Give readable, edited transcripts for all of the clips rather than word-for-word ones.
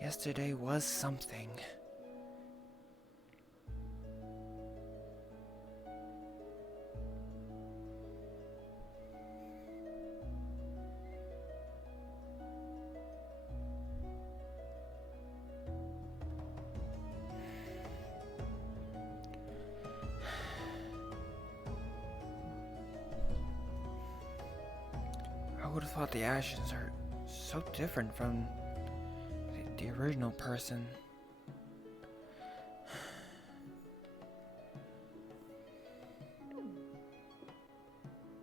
Yesterday was something. I would have thought the actions are so different from the original person.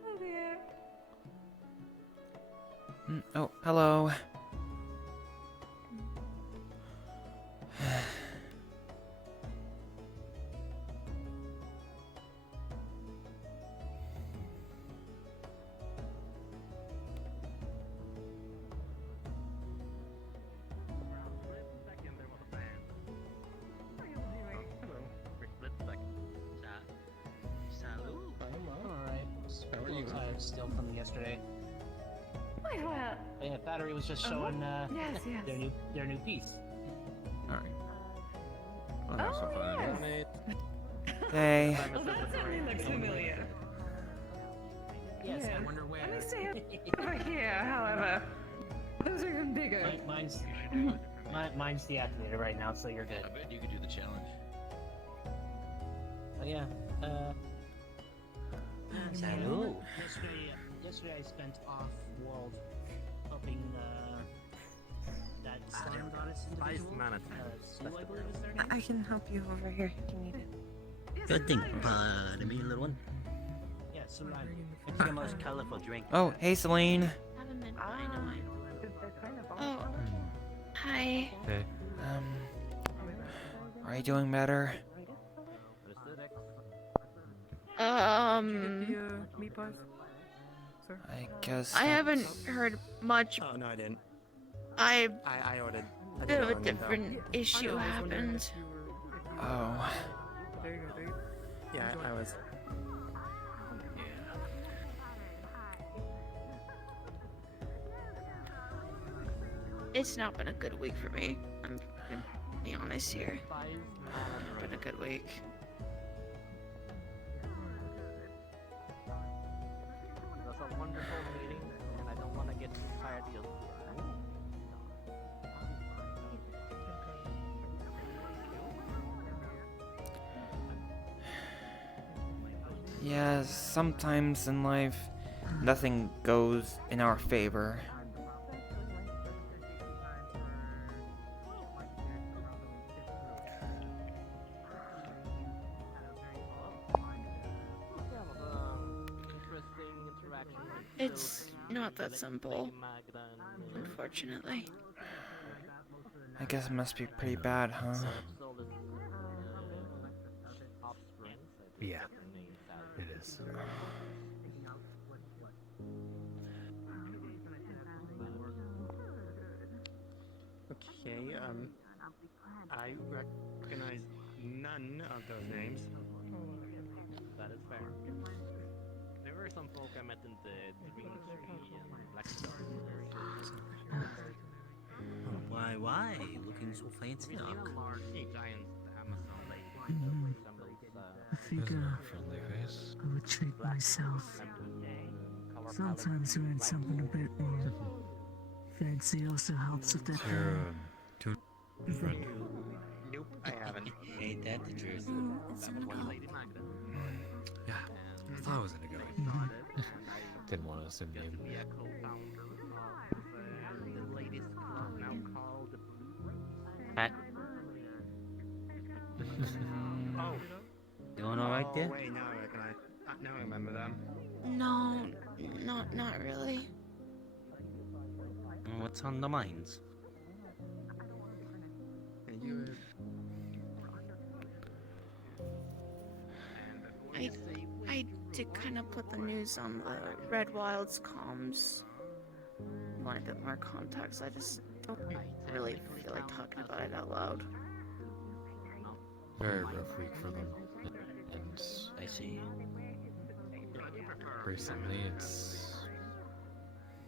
Hi there. Oh, hello. Still from yesterday. Wait, what? Yeah, Battery was just showing Yes. their new piece. Alright. Well, that's so fun. Yes. Hey. Well, that certainly looks familiar. Yes, Yeah. I wonder where. Let me see it over here, however. Those are even bigger. Mine's deactivated right now, so you're good. I bet you could do the challenge. But yeah, Hello. Yesterday I spent off-world helping that slime goddess individual. Sue, I believe is their name. I can help you over here if you need it. Good thing, pardon me, little one. Yeah, Sue Riley. It's the most colorful drink. Oh, hey, Celine. Haven't been fine. Oh, hi. Hey. Are you doing better? Meatballs? Sir? I guess. I haven't heard much. Oh no, I didn't. I I ordered. I bit did of a order them, different issue happened. Oh. There you go. though. Yeah, I was. It's not been a good week for me. I'm gonna be honest here. It's been a good week. It was a wonderful meeting, and I don't want to get too tired of you. Yeah, sometimes in life, nothing goes in our favor. It's not that simple, unfortunately. I guess it must be pretty bad, huh? Yeah, it is. Okay. I recognize none of those names. That is fair. There were some folk I met in the Green Tree and Blackstone. Why? Looking so fancy, Doc. Giant Amazon lake. I think Friendly face. I would treat myself. Sometimes wearing something a bit more fancy also helps with that. You're too friendly. Nope, I haven't. Ain't that the truth? Yeah, I thought I was gonna go. Didn't want to assume you. Pat? Oh. Doing alright there? Wait, now I recognize. Now I remember them. No, not really. What's on the minds? And you. I did kind of put the news on the Red Wilds comms. Want a bit more context. I just don't really feel like talking about it out loud. Very rough week for them. And I see. recently it's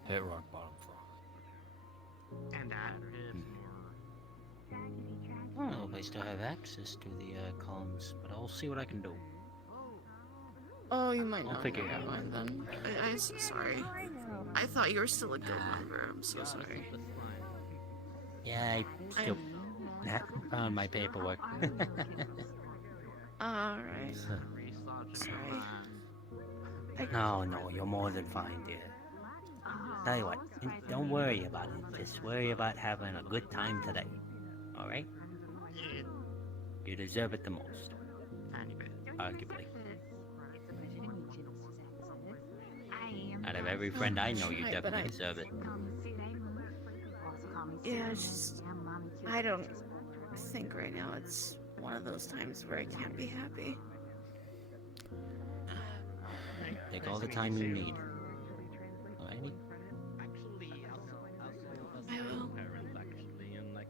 Hit rock bottom for And that. I don't know if I still have access to the comms, but I'll see what I can do. Oh, you might I'll not. figure it Never out. mind then. I'm so sorry. I thought you were still a guild member. I'm so sorry. Yeah, I still found my paperwork. Alright. Sorry. No, you're more than fine, dear. Tell you what, don't worry about it. Just worry about having a good time today. Alright? You deserve it the most. Arguably. Out of every friend I know, you Right, but definitely deserve it. Yeah, it's just I don't think right now it's one of those times where I can't be happy. Take all the time you need. Alrighty? I will.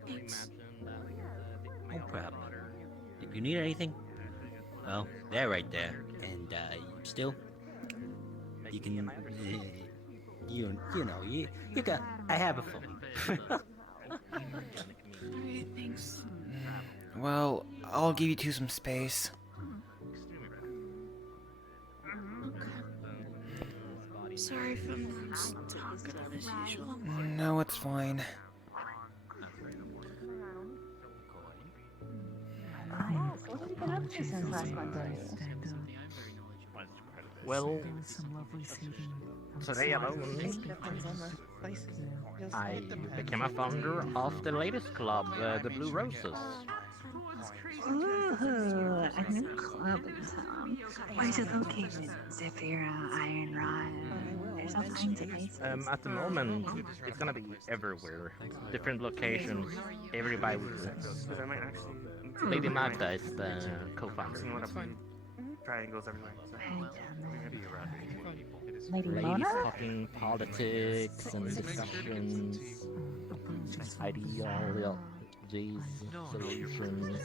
Thanks. No problem. If you need anything, well, they're right there. And still, you can, you know, you got, I have a phone. Alright, thanks. Well, I'll give you two some space. Sorry if I'm not talking as usual. No, it's fine. What have you been up to since last Monday? Well, Some lovely seating. today alone, I became a founder of the latest club, the Blue Roses. Ooh, a new club in town. Where's it located? Zephyra, Iron Rod. There's all kinds of places. At the moment, it's gonna be everywhere. Different locations, everybody. Lady Magda is the co-founder. Triangles everywhere. Lady Ladies Mona? talking politics and discussions, ideologies, solutions.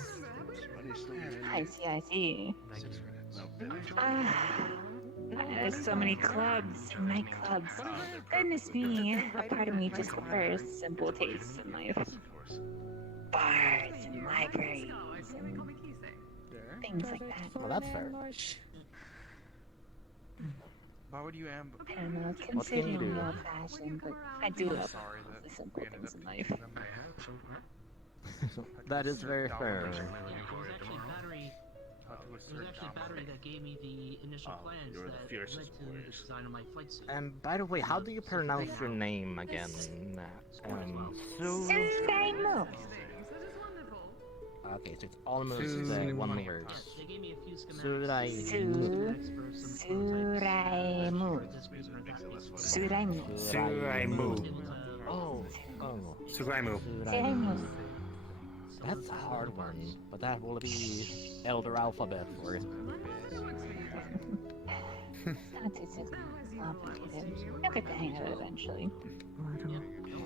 I see. There's so many clubs, nightclubs. Goodness me, a part of me just prefers simple tastes in life. Bars and libraries and things like that. Well, that's fair. Why would you I don't know, consider me old-fashioned, but I do love the simple things in life. That is very fair. It was actually Battery that gave me the initial plans that led to the design of my flight suit. And by the way, how do you pronounce your name again? Sustainable. Okay, so it's almost one word. They gave me a few schematics. Suraimu. Oh. Suraimu. Suraimu. That's a hard one, but that will be Elder Alphabet for it. Not too complicated. You'll get the hang of it eventually.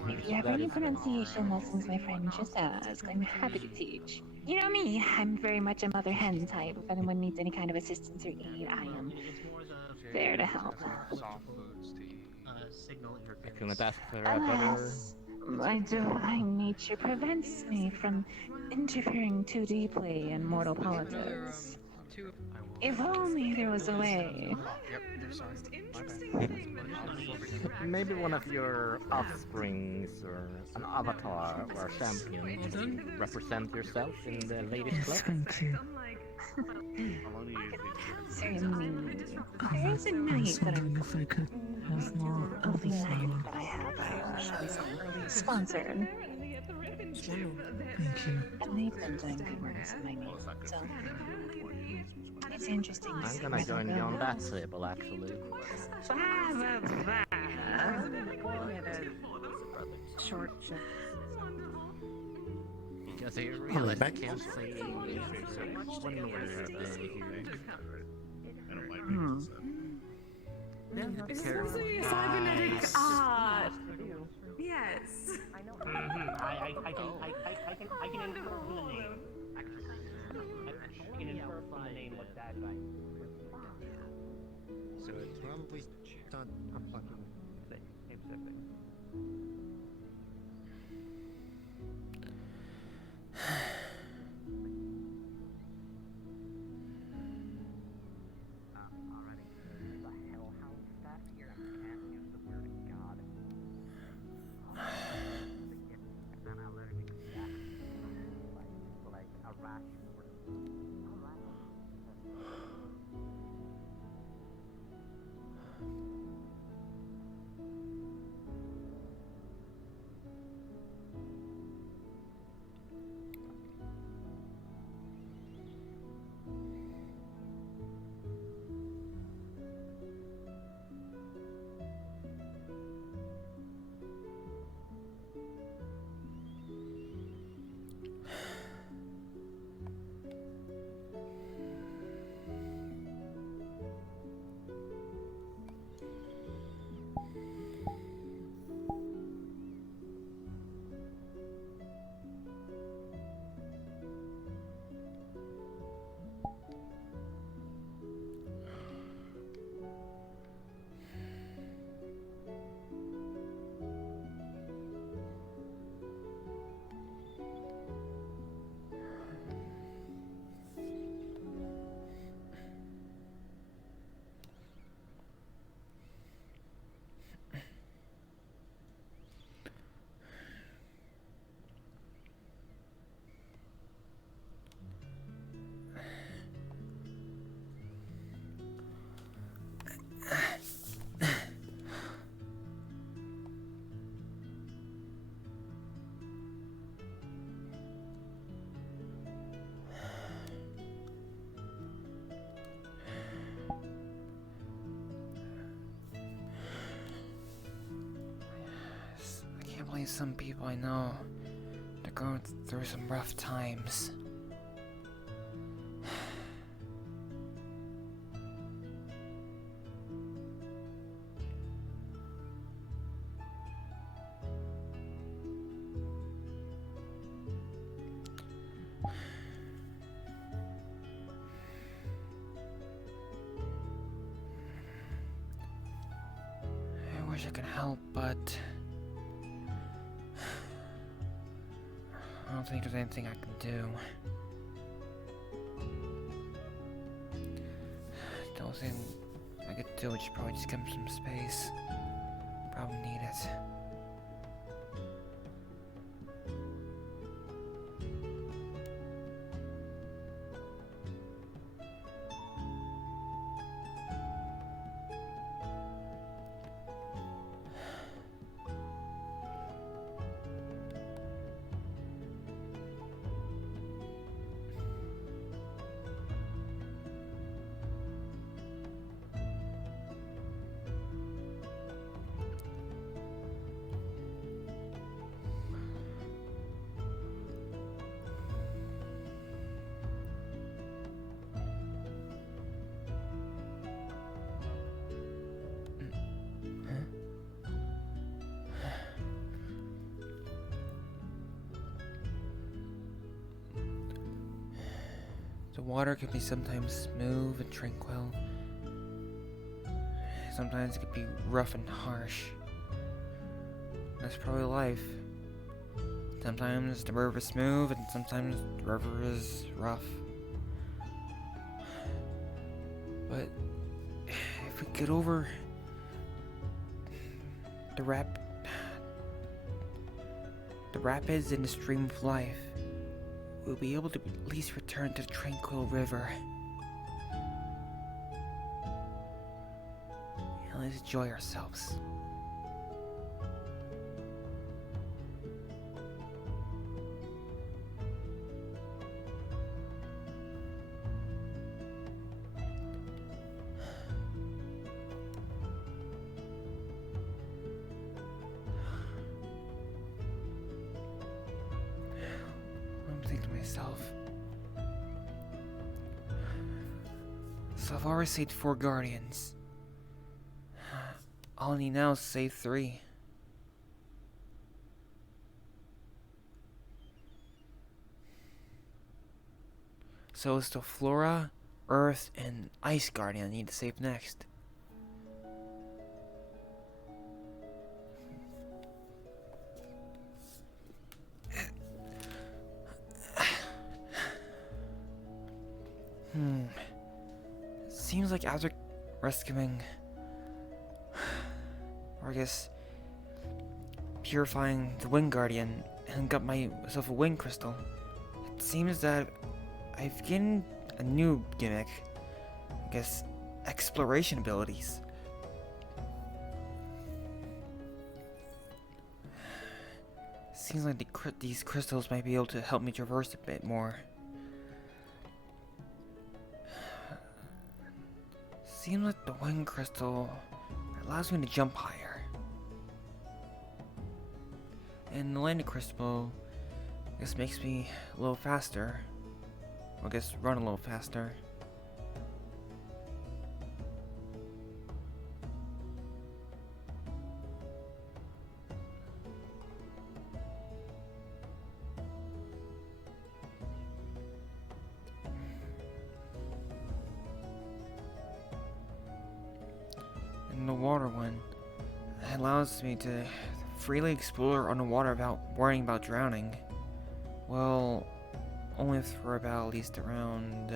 If you have any pronunciation lessons, my friend, just ask. I'm happy to teach. You know me, I'm very much a mother hen type. If anyone needs any kind of assistance or aid, I am there to help. Signal I couldn't ask for a Alas, my divine nature prevents me from interfering too deeply in mortal politics. If only there was a way. Maybe one of your offsprings or an avatar or a champion to represent yourself in the latest Yes, club. thank you. Certainly. There is a night that I'm if I could have more of the night that I have, shall we say, sponsored. Thank you. And they've been doing good works in my name, so it's interesting to I'm see gonna where join they'll you on go. that table, actually. Short shift. Because I realize realize I I can't can't say one word Cybernetic art. Yes. I can infer from the name. I can infer from the name what that So it's probably not unplugging. specific. Alrighty. There's a hellhound staff here and can't use the word God. An allergic reaction. Like a rash or I can't believe some people I know, they're going through some rough times. I wish I could help, but I don't think there's anything I can do. The only thing I could do is probably just give him some space. Probably need it. The water can be sometimes smooth and tranquil. Sometimes it can be rough and harsh. That's probably life. Sometimes the river is smooth and sometimes the river is rough. But if we get over the rapids and the stream of life, we'll be able to at least return to the tranquil river. And let's enjoy ourselves. I'm thinking to myself, so I've already saved 4 guardians. All I need now is to save 3. So it's the Flora, Earth, and Ice Guardian I need to save next. seems like after rescuing, or I guess purifying the Wind Guardian and got myself a Wind Crystal, it seems that I've gained a new gimmick. I guess exploration abilities. Seems like these crystals might be able to help me traverse a bit more. Seems like the Wind Crystal allows me to jump higher. And the Landing Crystal, I guess, makes me a little faster. Or I guess run a little faster. And the water one allows me to freely explore underwater without worrying about drowning. Well, only for about at least around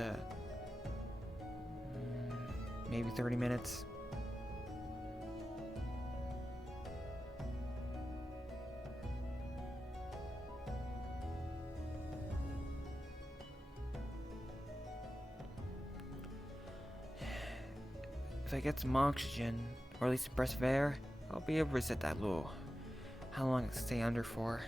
maybe 30 minutes. If I get some oxygen, or at least a breath of air, I'll be able to reset that low. How long I can stay under for.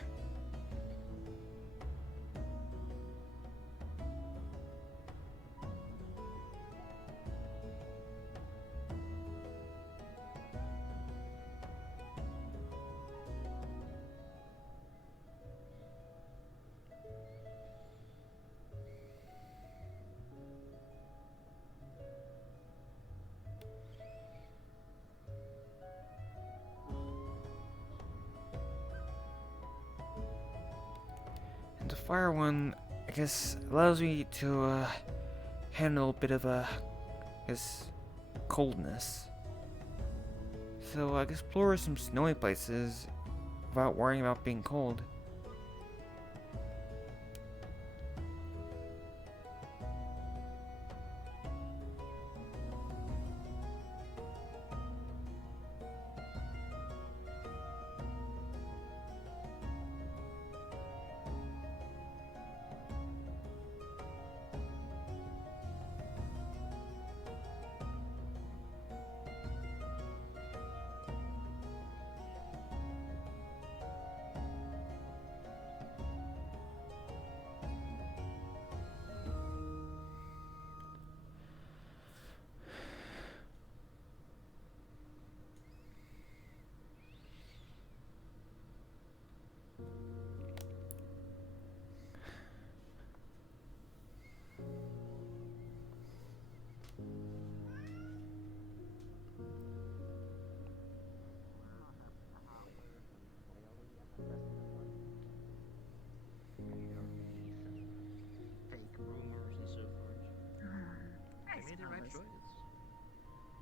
And the fire one, I guess, allows me to handle a bit of I guess, coldness. So I can explore some snowy places without worrying about being cold.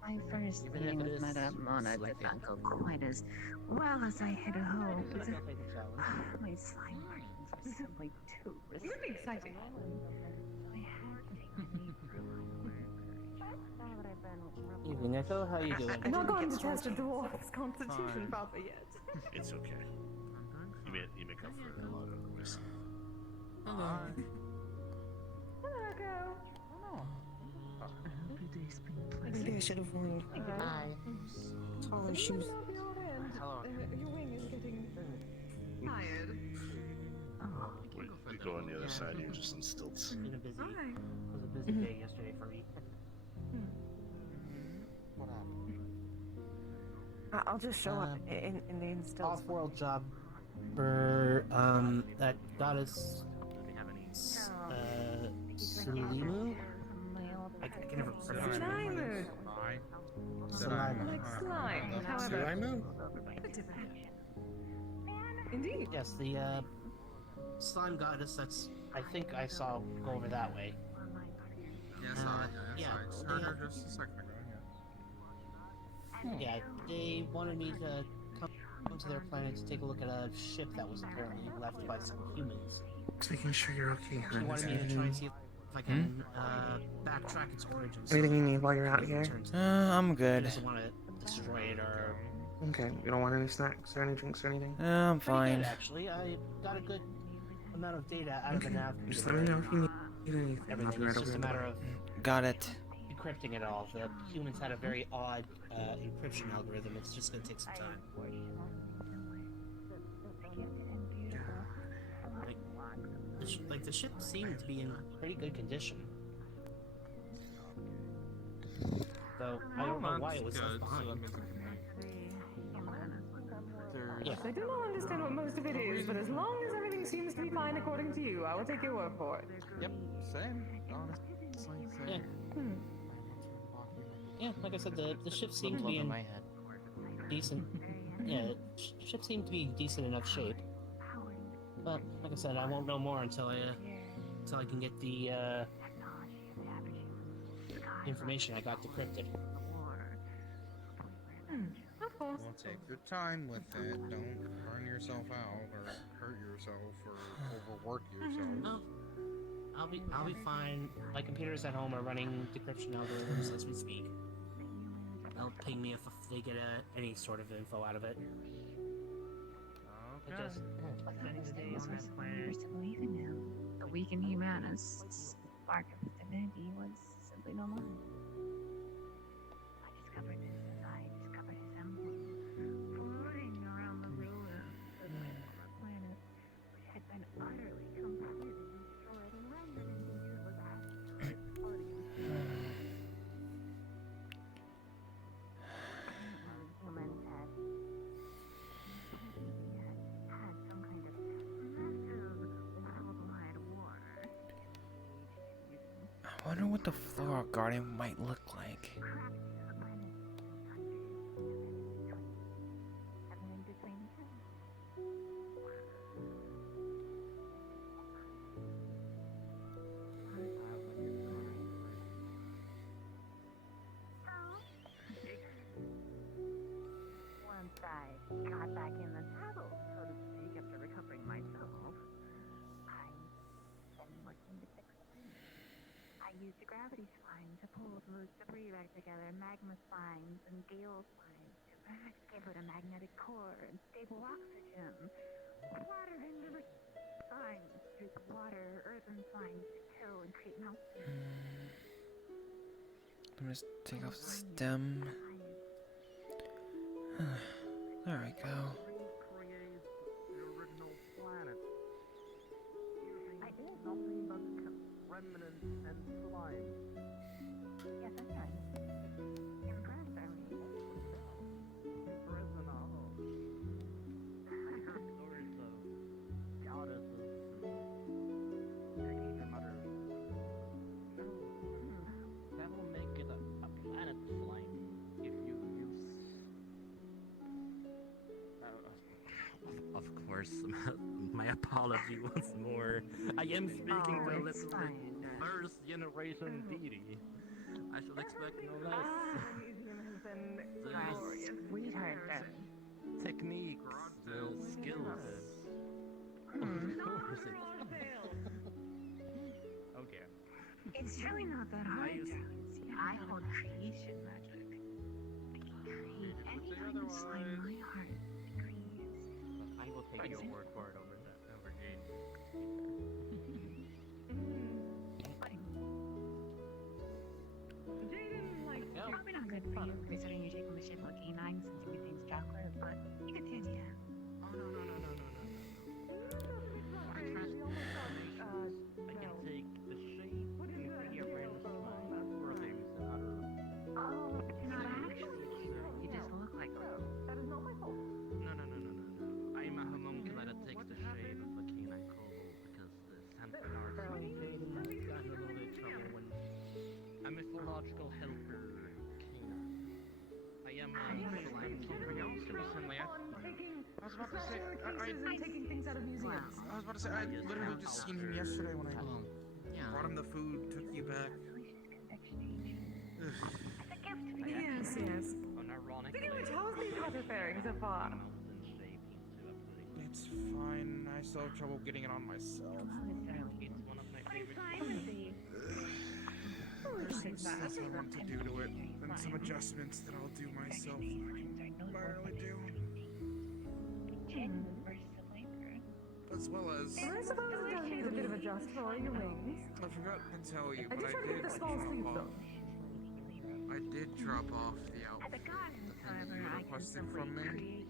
My first Even meeting if it with is Madame Mona did not go quite as well as I had hoped. My slime markings were simply too risky. It would be exciting. Evening Echo, how you doing? I'm not going to test a dwarf's constitution proper yet. It's okay. You make up for it a lot of other ways. Hello, girl. Maybe I should have worn taller shoes. Hello. Your wing is getting tired. Wait, you go on the other side, you're just on stilts. Been a busy, it was a busy day yesterday for me. What happened? I'll just show up in the instills. Off-world job for that goddess Sulimu? I can never pronounce her name. Slime. Like slime, however. Indeed. Yes, the slime goddess that's I think I saw go over that way. Yeah, I saw it. Yeah, I saw it. Heard her just a second ago. Yeah, they wanted me to come to their planet to take a look at a ship that was apparently left by some humans. Just making sure you're okay, She wanted me to try and see if if I can backtrack its origins. Anything you need while you're out here? I'm He good. doesn't want to destroy it or. Okay, you don't want any snacks or any drinks or anything? I'm Pretty fine. good, actually. I got a good amount of data out of the Okay, nav. just let me know if you need anything. I'll Everything. be right It's over just a here. matter of Got it. encrypting it all. The humans had a very odd encryption algorithm. It's just gonna take some time. Like the ship seemed to be in pretty good condition. Though I don't know why it was left behind. Yeah. I do not understand what most of it is, but as long as everything seems to be fine according to you, I will take your word for it. Yep, same. Honestly, same. Yeah. Yeah, like I said, the ship seemed to be in decent. Yeah, the ship seemed to be in decent enough shape. But like I said, I won't know more until I can get the information I got decrypted. Take your time with it. Don't burn yourself out or hurt yourself or overwork yourself. I'll be fine. My computers at home are running decryption algorithms as we speak. They'll ping me if they get any sort of info out of it. Okay. Years to believe in now. The weak in humanists' spark of divinity was simply no more. I discovered his emblem, floating around the ruins of the planet, which had been utterly, completely destroyed and rendered into useless ashes. Humans had some kind of massive worldwide war. I wonder what the Floral Garden might look like. Once I got back in the saddle, so to speak, after recovering myself, I been working to fix things. I used a gravity spine to pull those debris back together, magma spines and gale spines to give it a magnetic core and stable oxygen. Water and river spines to water, earth and spines to chill and create mountains. Let me just take off the stem. There we go. Recreate the original planet. I did. Nothing but remnants and slime. Yes, that's right. Impressed, are we? Impressed enough. Stories of goddesses and their mothers. That will make it a planet slime if you use. Of course, my apology once more. I am speaking to a little first generation deity. I should expect no less. Sweetheart. Techniques, skills. Okay. It's really not that hard. I hold creation magic. I can create any kind of slime my heart agrees. I will take your word for it over Jane. Probably not good for you, considering you're taking the shape of a canine since everything's chocolate, but you continue. Oh, no. I trust you. I can take the shape and rearrange my things and other. Oh, you're not actually cute. You just look like one. That is not my fault. No. I'm a homunculus that takes the shape of a canine kobold because the centaurs got in a little bit of trouble when a mythological helper canine. I am a slime king. Recently, I was about to say, I taking things out of museums. was about to say, I literally just seen him yesterday when I brought him the food, took you back. Yes. Unironically, Speaking of which, how is the weather faring so far? It's fine. I still have trouble getting it on myself. it's one of my favorite. stuff I want to do to it, and some adjustments that I'll do myself that I can barely do. As well as... I suppose it does need a bit of adjust for your wings. I forgot to tell you, I but did try to get the small sleeve though. I did drop off the outfit, the thing that you requested from me,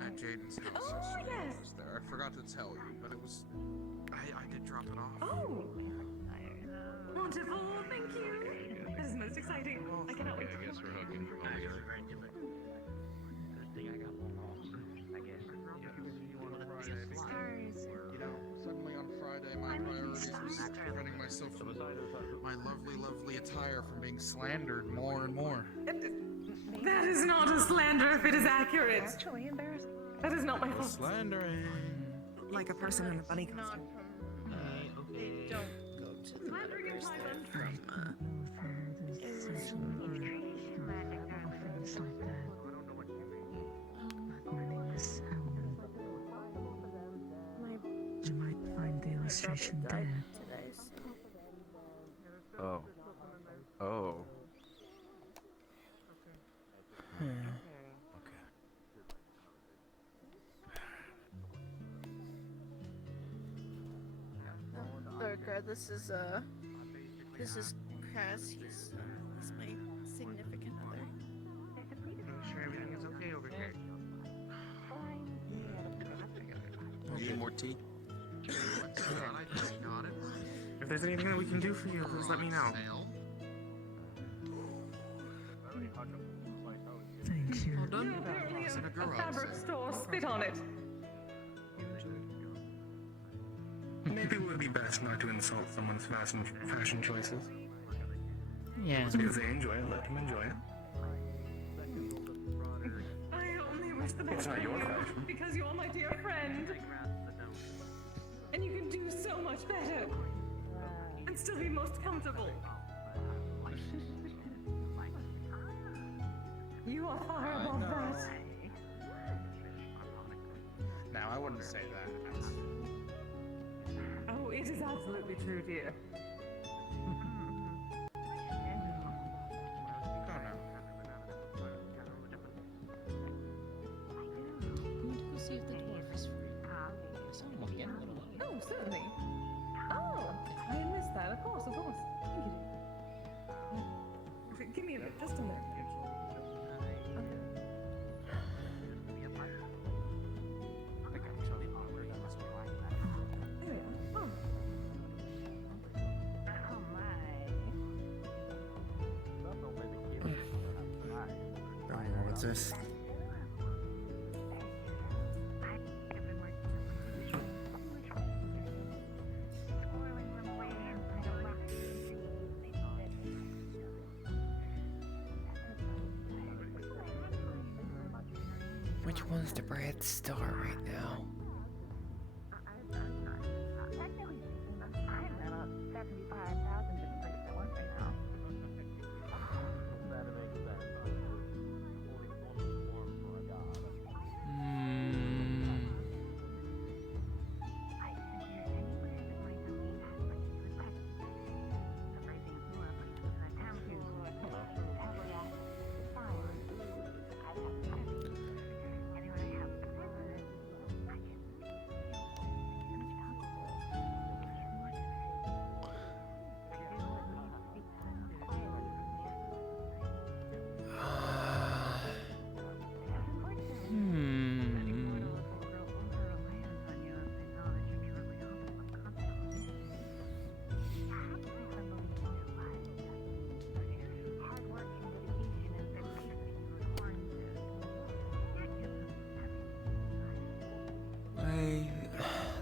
at Jaden's house yesterday when I was there. I forgot to tell you, but it was... I did drop it off. Oh! Wonderful, thank you! This is most exciting. I cannot wait. I guess we're hooking from over here. You know, suddenly on Friday, my priorities was preventing myself from my lovely, lovely attire from being slandered more and more. That is not a slander if it is accurate. Actually embarrassing. That is not my fault. Slandering. Like a person in a bunny Not costume. from. They don't go to the metaverse. They're from. You might find the illustration there. Today, so. Oh. Oh. Lurker, this is Cass. He's my significant other. Sure everything is okay over here. Need more tea? If there's anything that we can do for you, please let me know. Thank you. Well done. Apparently It's in a a garage fabric sale. store. Spit on it. Maybe it would be best not to insult someone's fashion choices. Yeah. If they enjoy it, let them enjoy it. I only wish the best It's not for your you fashion. because you are my dear friend. And you can do so much better. And still be most comfortable. You are far above that. Now, I wouldn't say that. Oh, it is absolutely true, dear. Go now. I'm going to go see if the dwarf is free. I saw him again a little while ago. Oh, certainly. Oh, I had missed that. Of course, of course. Thank you. Give me a minute, just a minute. There we are. Oh. What's this? Which one's the bright star right now?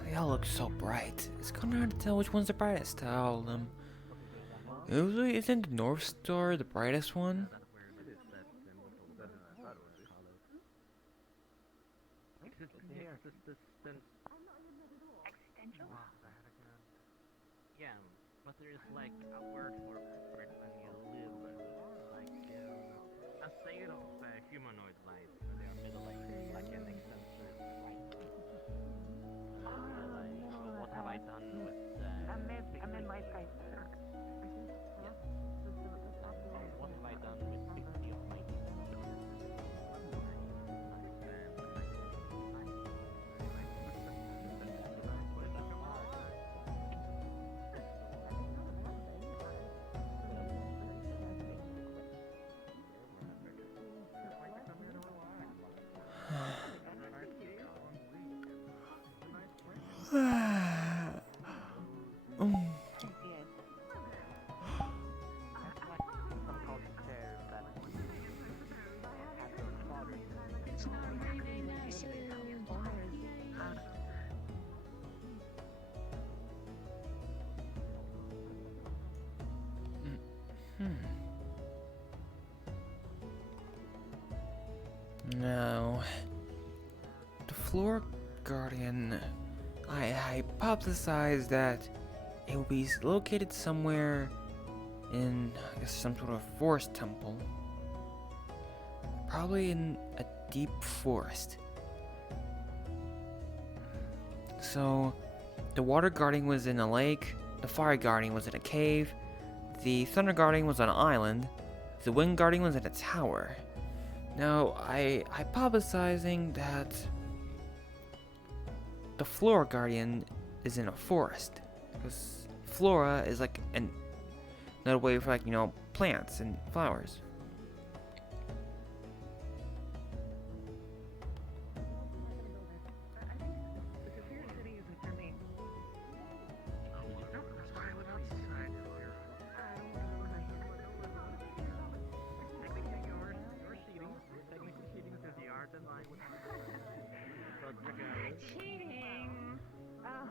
They all look so bright. It's kind of hard to tell which one's the brightest out of all of them. Usually, isn't the North Star the brightest one? Yeah, but there is like a word for it when you live like a state of humanoid life. They are middle-aged, like an extensive. What have I done with? I'm in life crisis. floor guardian, I hypothesized that it would be located somewhere in, I guess, some sort of forest temple. Probably in a deep forest. So, the water guardian was in a lake, the fire guardian was in a cave, the thunder guardian was on an island, the wind guardian was in a tower. Now, I hypothesizing that the flora guardian is in a forest, because flora is like another way for, like, you know, plants and flowers. Cheating! Oh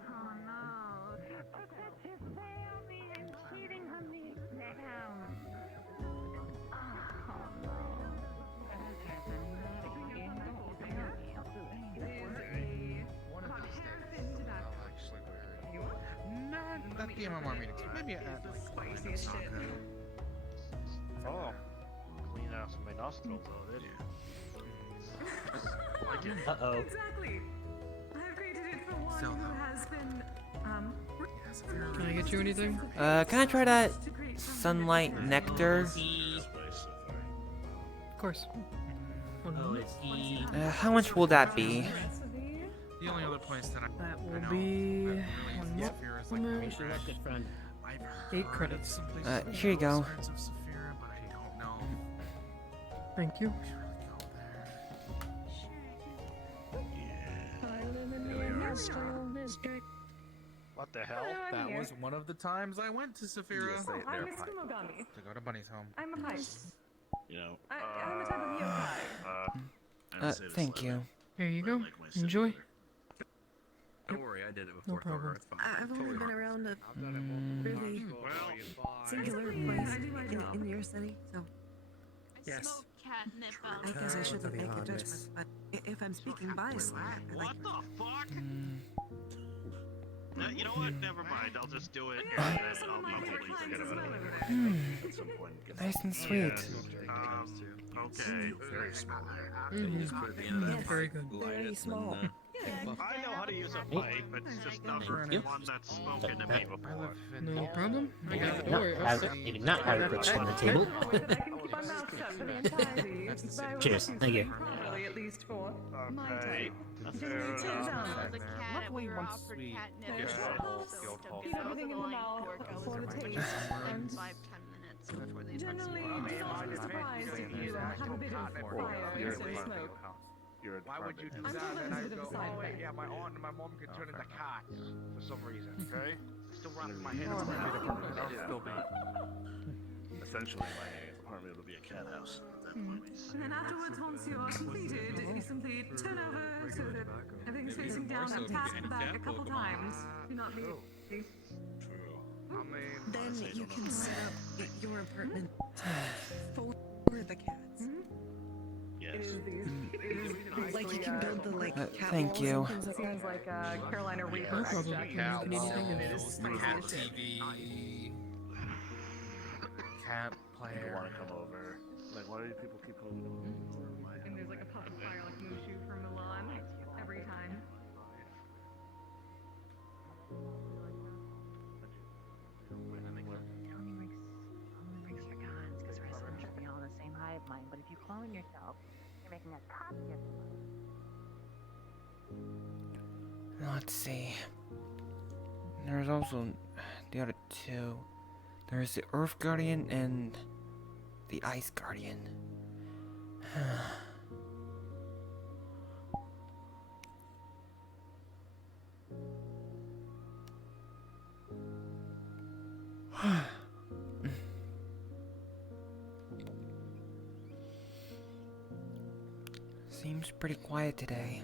no! But that's just family and cheating on the exam! Oh no! One of these days, I'll actually wear it. Not at the MMR meetings, maybe at like Spiciest shit. Oh, clean out some of my nostrils though, did like it. Uh-oh. Exactly. I've created it for one who has been, Can I get you anything? Can I try that sunlight nectar? Of course. Oh, it's E. How much will that be? The only other place that That I will know be that really one Saphira is like moment. Matrix. That's good, friend. I've 8 heard credits. some places on Here you the go. outskirts of Saphira, but I don't know. Thank you. We should really go there. I live in the industrial district. What the hell? That was one of the times I went to Saphira Oh, I'm Miss Kumogami. to go to Bunny's home. I'm a pipe. You know. I'm a type of yokai. Thank you. Here you go. Enjoy. Don't worry, I did it No before. problem. It's fine. I've only been around a really singular I place do my job. in your city, so Yes. I guess I shouldn't make a judgment. But if I'm speaking biasly, What the fuck? You know what? Never mind. I'll just do it, and then I'll probably forget about it. At some point. Nice and sweet. Okay. Very small. Mm, very good. very small. I know how to use a pipe. It's just never Yep. one that's spoken to me before. No problem. I got it. Don't Not worry. I'll have, set- maybe not have it put on the table. I can keep my mouth shut for the entirety. But I will Cheers. have to Thank you. speak properly, at least for my Okay. type. Fair Sit enough. down. Luckily, once we There's your pulse. Keep everything in the mouth for the taste. And 5-10 minutes before they generally, do not be surprised if you have a bit of fire instead of smoke. You're Why would you do I'm that? told And that's a I bit of go, a side oh wait, effect. yeah, my aunt and my mom can turn into cats for some reason. Okay? Still wrapping my head around Essentially, my apartment will be a cat house. At that point. And then afterwards, once you are completed, you simply turn over so that everything's facing down and tap the back a couple times. Do not be. True. Then you can set up your apartment for the cats. Yes. Like you can build the cat Thank walls you. and things like Sounds like Carolina Reaper. No problem. extract. If you need anything, It is spicy Cat as shit. TV. Cat People player. want to come over. Like, why do people keep coming over my And there's like a puff of fire like Mushu from Milan every time. Only makes your cons, because residents should be all the same hive mind, but if you clone yourself, you're making a copy of them. Let's see. There's also the other two. There's the Earth Guardian and the Ice Guardian. Seems pretty quiet today.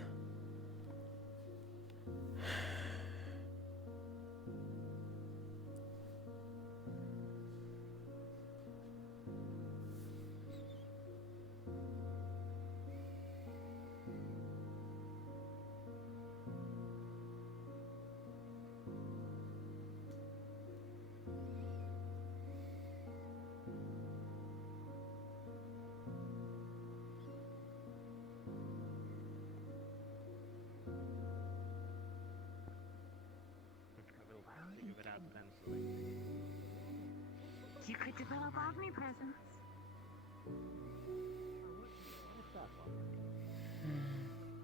You could develop omnipresence.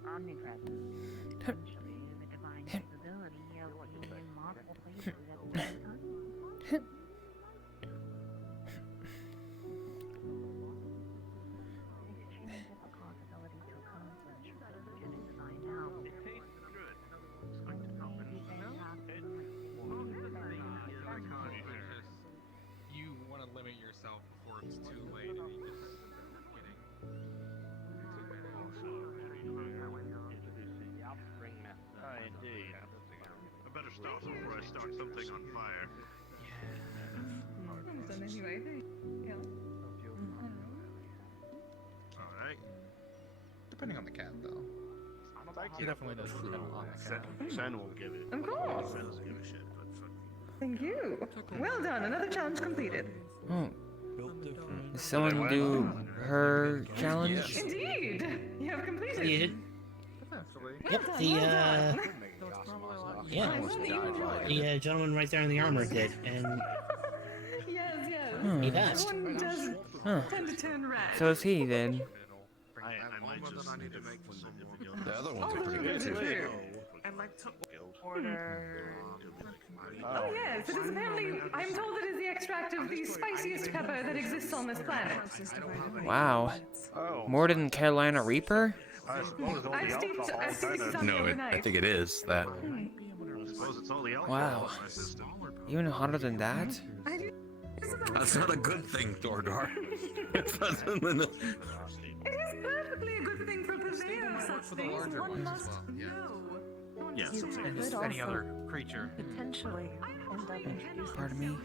Omnipresence. Essentially, the divine capability of being in multiple places at the same time. Extremely difficult ability to accomplish without getting divine help. It tastes good. You want to limit yourself before it's too late and you just getting Indeed. I better start before I start something on fire. Almost done anyway. Yeah. Alright. depending on the cat though. He definitely does depend on the cat. Sen will give it. Of course. Sen doesn't give a shit, but fuck. Thank you. Well done. Another challenge completed. Oh. Did someone do her challenge? Indeed. You have completed. You did? Yep, the gentleman right there in the armor did, and Yes, yes. he passed. One does Huh. tend to turn red. So is he then? I might just need to make some The other Oh, ones are pretty good too. I'd like to order. Oh yes, it is apparently. I'm told it is the extract of the spiciest pepper that exists on this planet. Wow. More than Carolina Reaper? I suppose all the I've steeped alcohol something No, overnight. I think it is that. I suppose it's all the alcohol Wow. in my system. Even hotter than that? That's not a good thing, Dordar. It is perfectly a good thing for a purveyor of such things. One must know. Yes, You it's could any also other creature. potentially end up introducing Pardon me?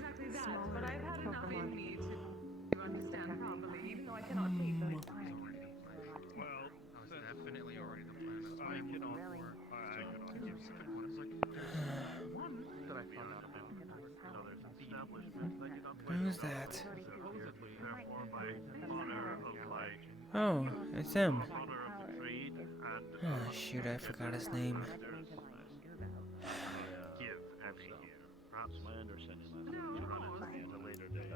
But I've had enough in me to understand properly, even though I cannot taste them. well, Definitely already the plan. I cannot give one that I found out about. There's establishment that cannot play Who's that? supposedly, therefore, by honor of my Oh, it's him. honor of the trade and Oh, shoot, I forgot his name. give any here. Perhaps my understanding is to run it at a later date.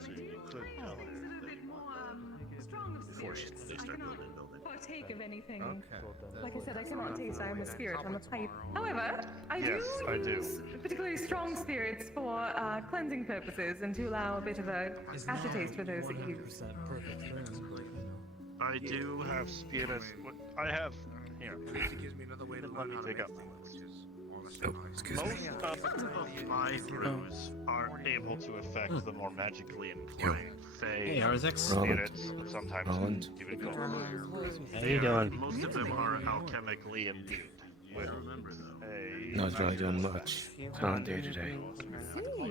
So you could tell her that you want Strong of before spirit. they I start cannot building. partake of anything. Okay. Like I said, I cannot taste. I am a spirit. I'm a pipe. However, I Yes, I do. use particularly strong spirits for cleansing purposes and to allow a bit of a aftertaste for those that use. I do have spirits. I have here. Tracy gives me another way to Let learn me how to take make up. things, which is honestly Oh, nice. excuse me. Most of my brews are able to affect the more magically inclined. Hey, Say Arzex. spirits, sometimes Roland. even ghosts. How you doing? Most of them are alchemically imbued with a No one's really doing much. What's on day today?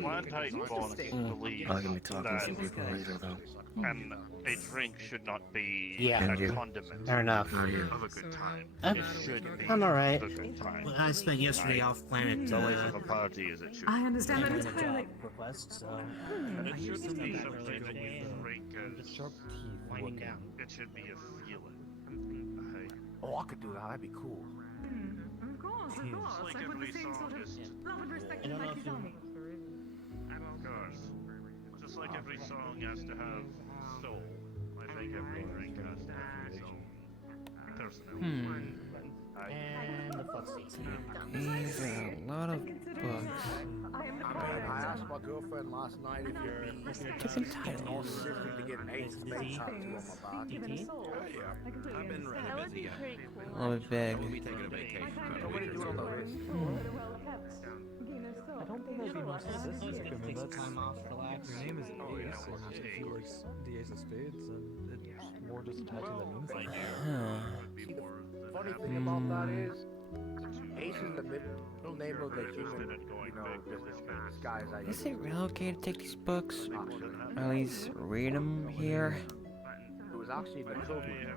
plant height bonus believe I'll be talking to that some people later though. and a drink should not be Yeah. a And you? condiment Fair enough. How are you? of a good time. I'm- It should be I'm alright. a good time. Well, I spent yesterday off planet. As always of a party as it should. I understand that Doing a entirely. job request, so And it shouldn't be something that you drink as winding down. it should be a feeling. Oh, I could do that. That'd be cool. Of course, of course. Like I put every the same song sort of is love and respect I for don't my know if you- Kizami. Of course. Just like every song has to have soul, I think every drink has to have its own personality. And the fuck These are a lot of books. I asked my girlfriend last night if you're Different titles. system to get an ace of spades tattoo on my back. Given a soul. I completely I've been really understand. busy yet. A little bit big. We'll be taking a vacation. What do you do on the wrist? I don't think that'd be much specific. I mean, take some time off, relax. Your name is Ace, and if you like the Ace of Spades, then it's more just a tattoo that means something. See, the funny thing about that is, Ace is the middle name of the human, this guy's idea. Is it real okay to take these books? Or at least read them here? It was actually the children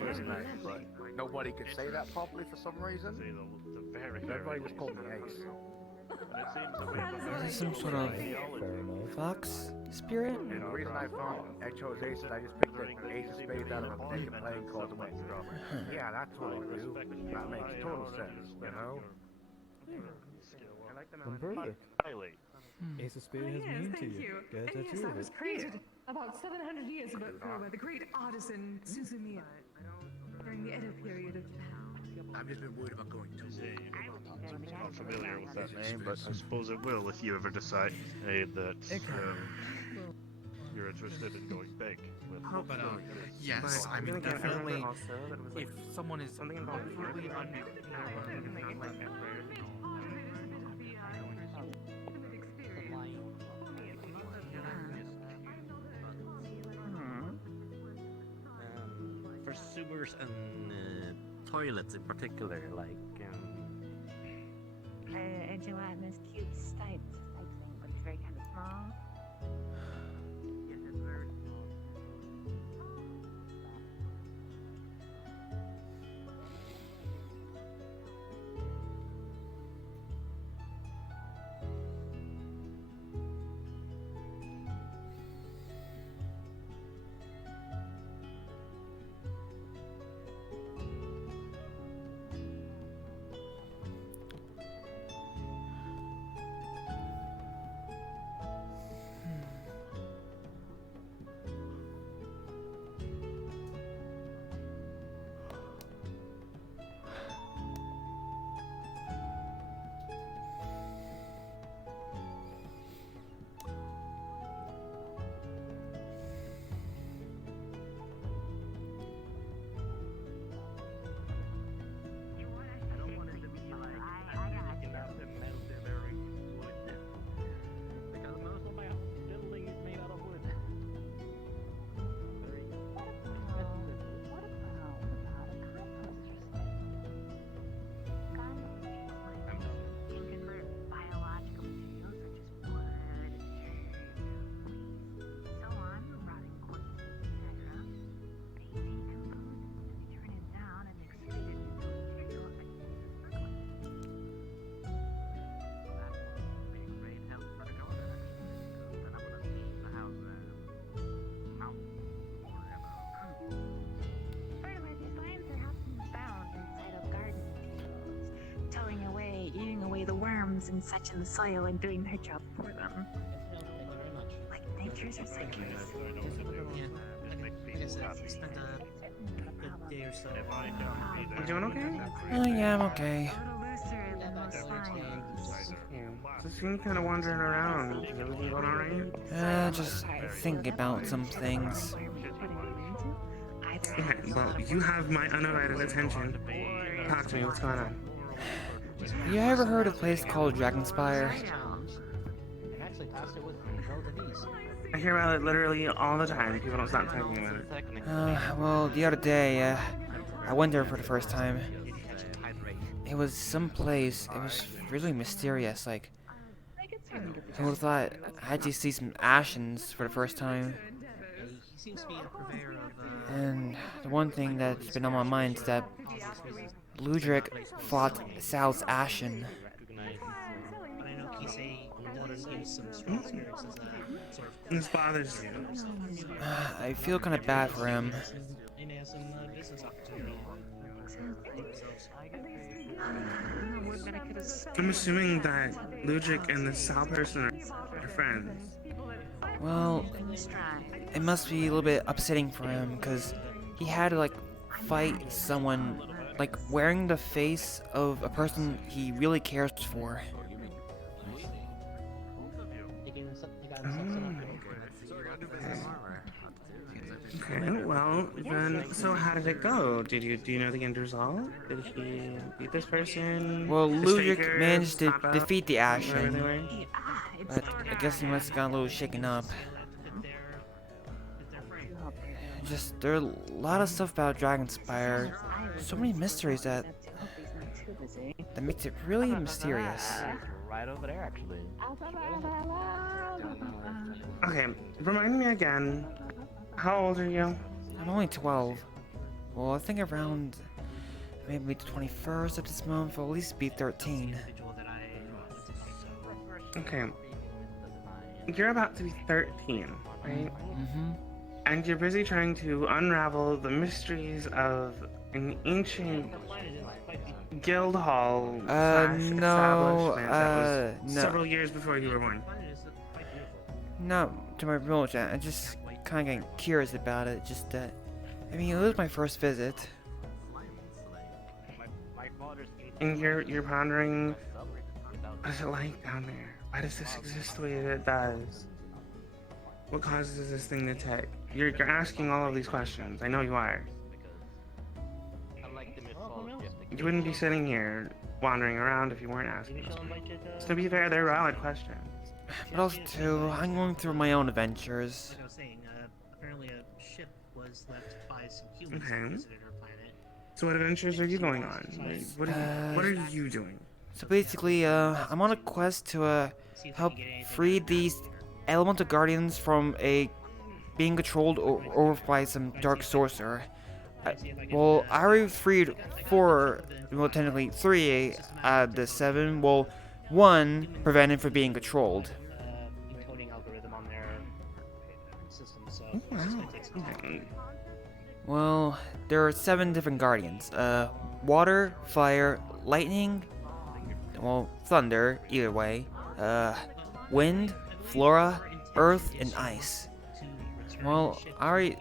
first name, but nobody could say that properly for some reason. So everybody just called me Ace. Is this some sort of fox spirit? And the reason I chose Ace is I just picked the Ace of Spades out of a deck of playing cards and went, yeah, that's what I do. That makes total sense, you know? Then perfect. Highly. Ace of Spades Oh, has yes, meaning to thank you. you. Get a And yes, tattoo that of was it. created about 700 years ago by the great artisan Suzumiya during the Edo period of Japan. I've just been worried about going too I'm not familiar with that name, but I suppose it will if you ever decide that you're interested in going big. With Hopefully. Yes, I mean, definitely. If someone is overly For sewers and toilets in particular, like A gelatinous cubes type thing, but it's very kind of small. Eating away the worms and such in the soil and doing their job for them. Like nature's recyclers. Like I said, I spent a day or so. You doing okay? Oh, yeah, I'm okay. Just seem kind of wandering around. Is everything going alright? Just thinking about some things. Okay, well, you have my undivided attention. Talk to me, what's going on? You ever heard of a place called Dragonspire? I hear about it literally all the time. People don't stop talking about it. Well, the other day, I went there for the first time. It was some place, it was really mysterious, like, I would have thought I had to see some Ashens for the first time. He seems to be a purveyor of, And the one thing that's been on my mind is that Ludric fought Sal's Ashen. But I know Kisei used some strong spirits as a sort of... This bothers you. I feel kind of bad for him. They may have some business opportunity. I'm assuming that Ludric and the Sal person are friends. Well, it must be a little bit upsetting for him, because he had to, like, fight someone, like, wearing the face of a person he really cares for. Okay, well, then, so how did it go? Do you know the end result? Did he beat this person? Well, This Ludric faker, managed to stop out? defeat the Ashen, Anyway? but I guess he must have gotten a little shaken up. Just, there are a lot of stuff about Dragonspire, so many mysteries that makes it really mysterious. right over there, actually. Okay, remind me again. How old are you? I'm only 12. Well, I think around maybe the 21st of this month, I'll at least be 13. Okay. You're about to be 13, right? Mm-hmm. And you're busy trying to unravel the mysteries of an ancient guild hall no, establishment that was no. several years before you were born. not to my VRChat. I just kind of getting curious about it. Just that, I mean, it was my first visit. And you're pondering, what is it like down there? Why does this exist the way that it does? What causes this thing to tick? You're asking all of these questions. I know you are. You wouldn't be sitting here wandering around if you weren't asking those questions. To be fair, they're valid questions. But also, too, I'm going through my own adventures. Like I was saying, apparently a ship was left by some humans Okay. who visited our planet. So what adventures are you going on? Like, what are you doing? So basically, I'm on a quest to help free these elemental guardians from being controlled over by some dark sorcerer. Well, I already freed 4, well, technically 3 out of the 7. Well, 1 prevented from being controlled. Encoding algorithm on their system, so Oh, it's just wow. gonna take some time. Well, there are 7 different guardians. Water, fire, lightning, well, thunder, either way. Wind, flora, earth, and ice. Well, I already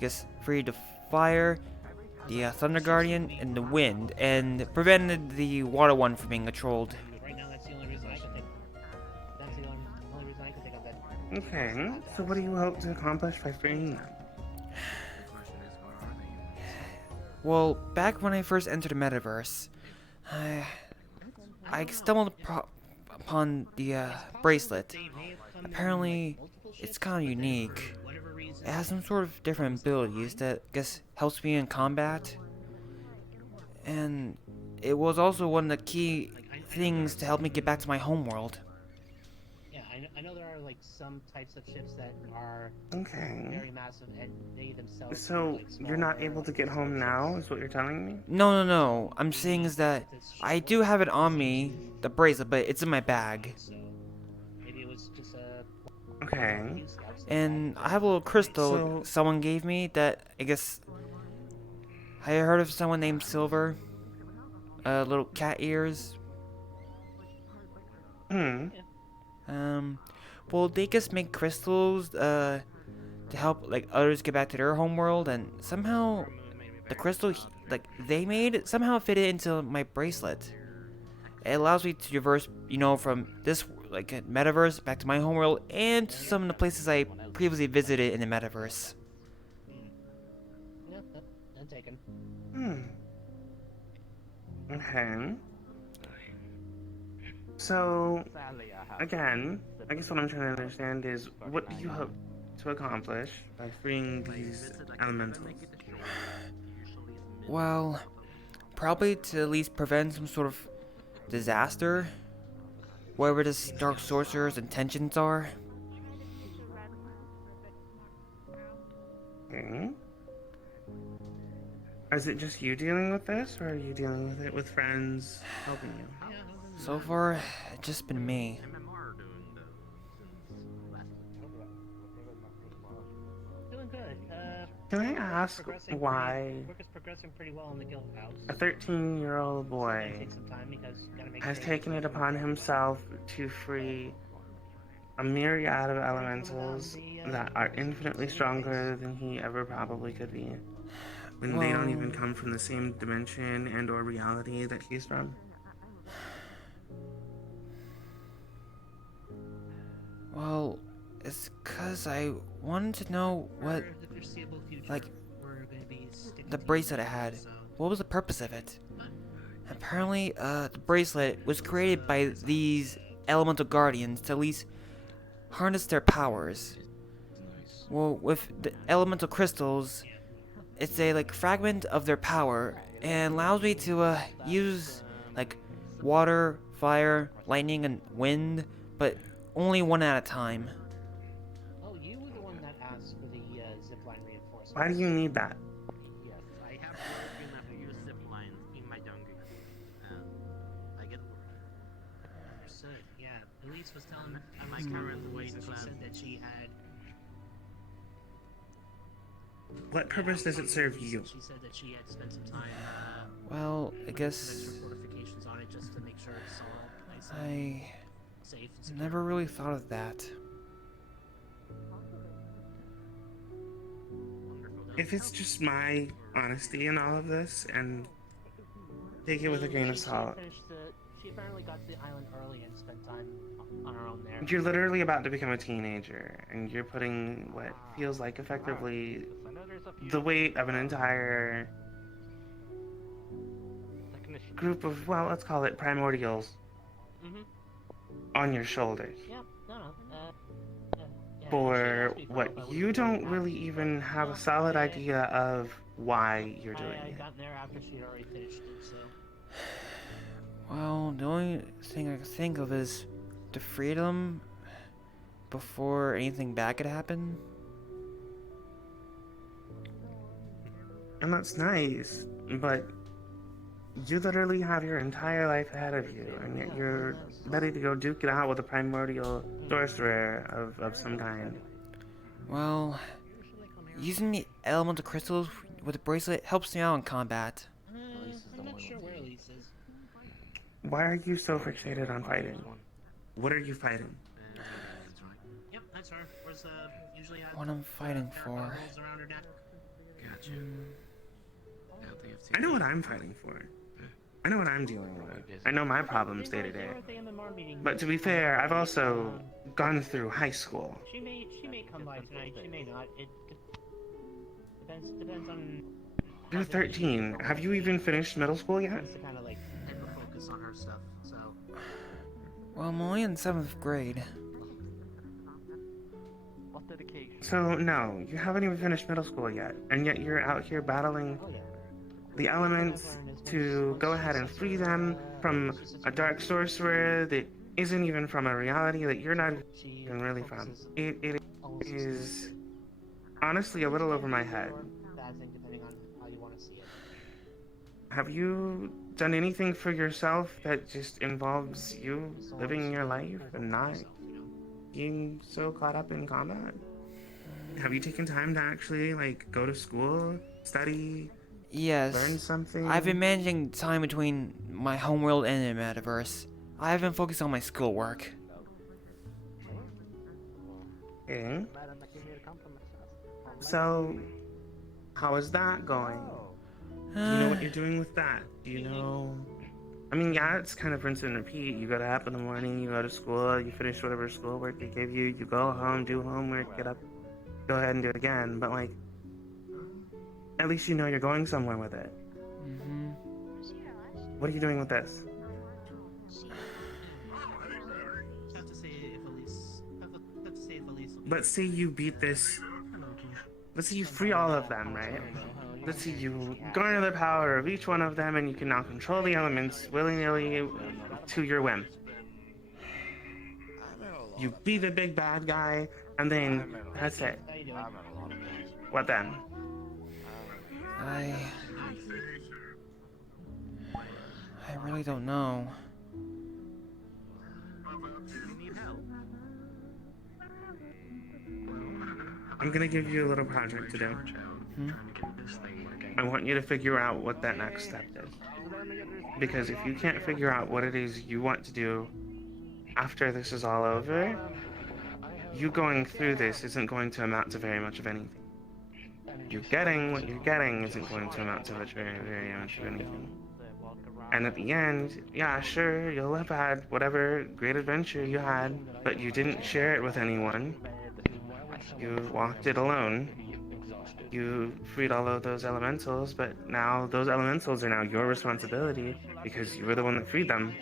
guess freed the fire, the thunder guardian, and the wind, and prevented the water one from being controlled. Right now, that's the only reason I can think. That's the only reason I can think of that. Okay, so what do you hope to accomplish by freeing them? Well, back when I first entered the metaverse, I stumbled upon the bracelet. Apparently, it's kind of unique. It has some sort of different abilities that I guess helps me in combat. And it was also one of the key things to help me get back to my homeworld. Yeah, I know there are like some types of ships that are Okay. very massive and they themselves. So you're not able to get home now, is what you're telling me? No. I'm saying is that I do have it on me, the bracelet, but it's in my bag. Maybe it was just a. Okay. And I have a little crystal someone gave me that I guess. Have you heard of someone named Silver? Little cat ears. Well, they just make crystals, to help, like, others get back to their homeworld, and somehow the crystal, like, they made somehow fit it into my bracelet. It allows me to traverse, from this, like, metaverse back to my homeworld, and to some of the places I previously visited in the metaverse. Yeah, I'm taken. Okay. So, again, I guess what I'm trying to understand is, what do you hope to accomplish by freeing these elementals? Well, probably to at least prevent some sort of disaster, wherever this dark sorcerer's intentions are. Okay. Is it just you dealing with this, or are you dealing with it with friends helping you? So far, it's just been me. Doing good. Can I ask why Work is progressing pretty well in the guild house. a 13-year-old boy Take some time because gotta make has sure taken it upon himself to free a myriad of elementals that are infinitely stronger than he ever probably could be, when they don't even come from the same dimension and or reality that he's from? Well, it's 'cause I wanted to know what, like, the bracelet I had. What was the purpose of it? Apparently, the bracelet was created by these elemental guardians to at least harness their powers. Well, with the elemental crystals, it's a, like, fragment of their power and allows me to use, like, water, fire, lightning, and wind, but only one at a time. Oh, you were the one that asked for the zipline reinforcement. Why do you need that? Yes, I have worked enough to use zip lines in my jungle. I get Understood. Yeah, Elise was telling my current weight she class. said that she had. What purpose does it serve you? She said that she had spent some time. Well, I putting guess some extra fortifications on it just to make sure it's all nice and I safe and secure. never really thought of that. if it's just my honesty in all of this, and take it with a grain of salt. She apparently got to the island early and spent time on her own there. You're literally about to become a teenager, and you're putting what feels like effectively the weight of an entire group of, well, let's call it primordials, on your shoulders. Yeah, no. For what you don't really even have a solid idea of why you're doing I it. got there after she'd already finished it, so. Well, the only thing I can think of is the freedom before anything bad could happen. And that's nice, but you literally have your entire life ahead of you, and yet you're ready to go duke it out with a primordial sorcerer of some kind. Well, using the elemental crystals with the bracelet helps me out in combat. I'm not sure where Elise is. Why are you so fixated on fighting? What are you fighting? Yep, that's her. Where's usually What I'm fighting for. around her neck. Gotcha. I know what I'm fighting for. I know what I'm dealing with. I know my problems day to day. But to be fair, I've also gone through high school. She may come by tonight. She may not. It depends on. You're 13. Have you even finished middle school yet? To kind of like hyper focus on her stuff. So. Well, I'm only in 7th grade. So no, you haven't even finished middle school yet, and yet you're out here battling the elements to go ahead and free them from a dark sorcerer that isn't even from a reality that you're not even really from. It is honestly a little over my head. Bad thing, depending on how you want to see it. Have you done anything for yourself that just involves you living your life and not being so caught up in combat? Have you taken time to actually, like, go to school, study, Yes. learn something? I've been managing time between my homeworld and the metaverse. I haven't focused on my schoolwork. Okay. So, how is that going? Do you know what you're doing with that? Do you know... I mean, yeah, it's kind of rinse and repeat. You get up in the morning, you go to school, you finish whatever schoolwork they give you, you go home, do homework, get up, go ahead and do it again. But, like, at least you know you're going somewhere with it. Mm-hmm. What are you doing with this? Have to say if Elise. Have to say if Elise. Let's say you beat this. Let's say you free all of them, right? Let's say you garner the power of each one of them, and you can now control the elements willy-nilly to your whim. You be the big bad guy, and then that's it. What then? I really don't know. I'm gonna give you a little project to do. Hmm? I want you to figure out what that next step is. Because if you can't figure out what it is you want to do after this is all over, you going through this isn't going to amount to very much of anything. You getting what you're getting isn't going to amount to very much of anything. And at the end, yeah, sure, you'll have had whatever great adventure you had, but you didn't share it with anyone. You walked it alone. You freed all of those elementals, but now those elementals are now your responsibility because you were the one that freed them.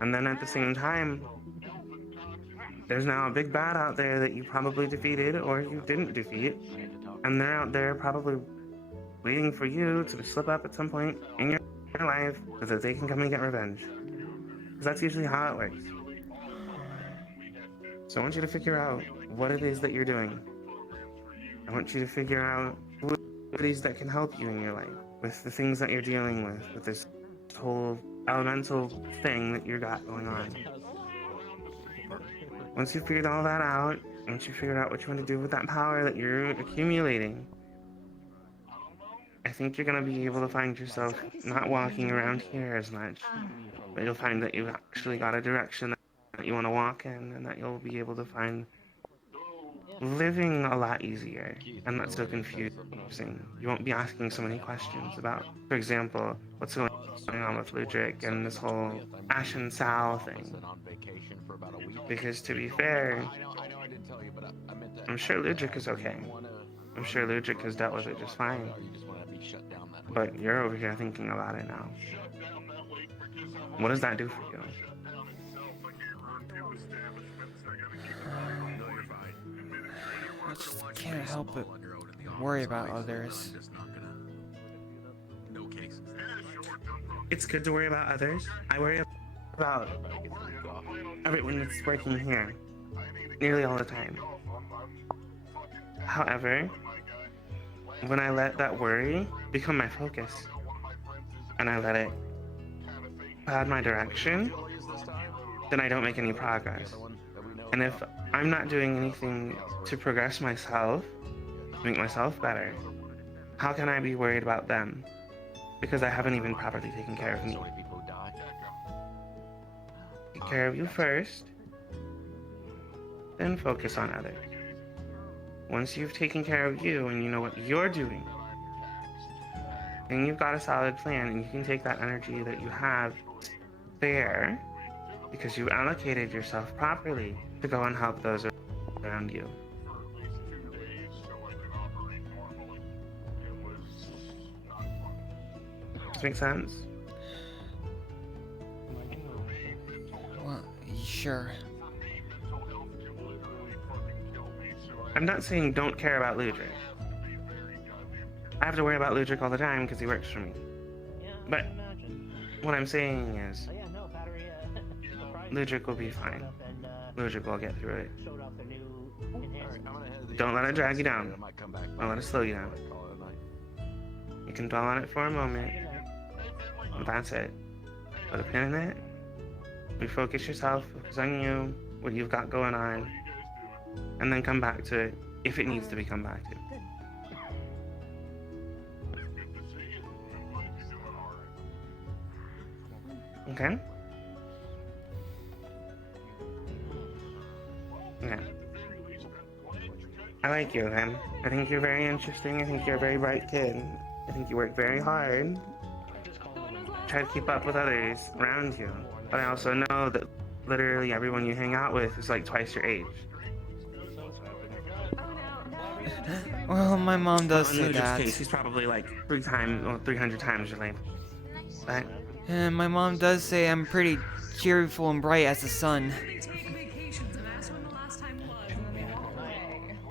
And then at the same time, there's now a big bad out there that you probably defeated or you didn't defeat. And they're out there probably waiting for you to slip up at some point in your life so that they can come and get revenge. Because that's usually how it works. So I want you to figure out what it is that you're doing. I want you to figure out what it is that can help you in your life with the things that you're dealing with this whole elemental thing that you got going on. Once you've figured all that out, once you figured out what you want to do with that power that you're accumulating, I think you're going to be able to find yourself not walking around here as much, but you'll find that you've actually got a direction that you want to walk in, and that you'll be able to find living a lot easier and not so confusing. You won't be asking so many questions about, for example, what's going on with Ludric and this whole Ash and Sal thing. Because to be fair, I'm sure Ludric is okay. I'm sure Ludric has dealt with it just fine. But you're over here thinking about it now. What does that do for you? I just can't help but worry about others. It's good to worry about others. I worry about everyone that's working here nearly all the time. However, when I let that worry become my focus and I let it cloud my direction, then I don't make any progress. And if I'm not doing anything to progress myself, make myself better, how can I be worried about them? Because I haven't even properly taken care of me. Take care of you first, then focus on others. Once you've taken care of you and you know what you're doing, then you've got a solid plan and you can take that energy that you have there because you allocated yourself properly to go and help those around you. Does this make sense? Well, sure. I'm not saying don't care about Ludric. I have to worry about Ludric all the time because he works for me. But what I'm saying is, Ludric will be fine. Ludric will get through it. Don't let it drag you down. Don't let it slow you down. You can dwell on it for a moment, but that's it. Put a pin in it. Refocus yourself, focus on you, what you've got going on, and then come back to it if it needs to be come back to. Okay? Yeah. I like you, then. I think you're very interesting. I think you're a very bright kid. I think you work very hard. Try to keep up with others around you. But I also know that literally everyone you hang out with is like twice your age. Well, my mom does say In that. case, he's probably like 300 times your age. Right? And my mom does say I'm pretty cheerful and bright as the sun.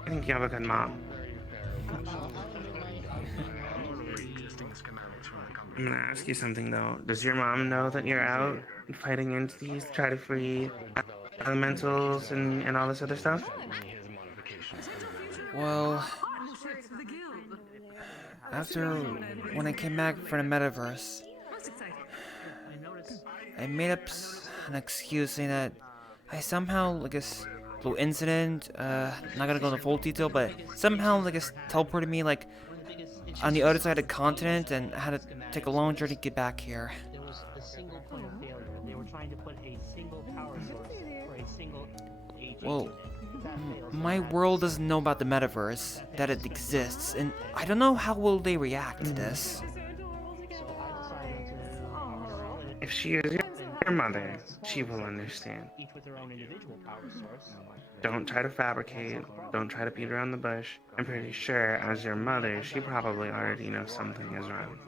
I think you have a good mom. I'm gonna ask you something though. Does your mom know that you're out fighting entities to try to free elementals and all this other stuff? Well, after when I came back from the metaverse, I made up an excuse saying that I somehow, like a little incident, not gonna go into full detail, but somehow, like, teleported me, like, on the other side of the continent, and I had to take a long journey to get back here. There was a single point of failure. They were trying to put a single power source for a single agent. Well, my world doesn't know about the metaverse, that it exists, and I don't know how will they react to this. If she is your mother, she will understand. Don't try to fabricate. Don't try to beat around the bush. I'm pretty sure, as your mother, she probably already knows something is wrong.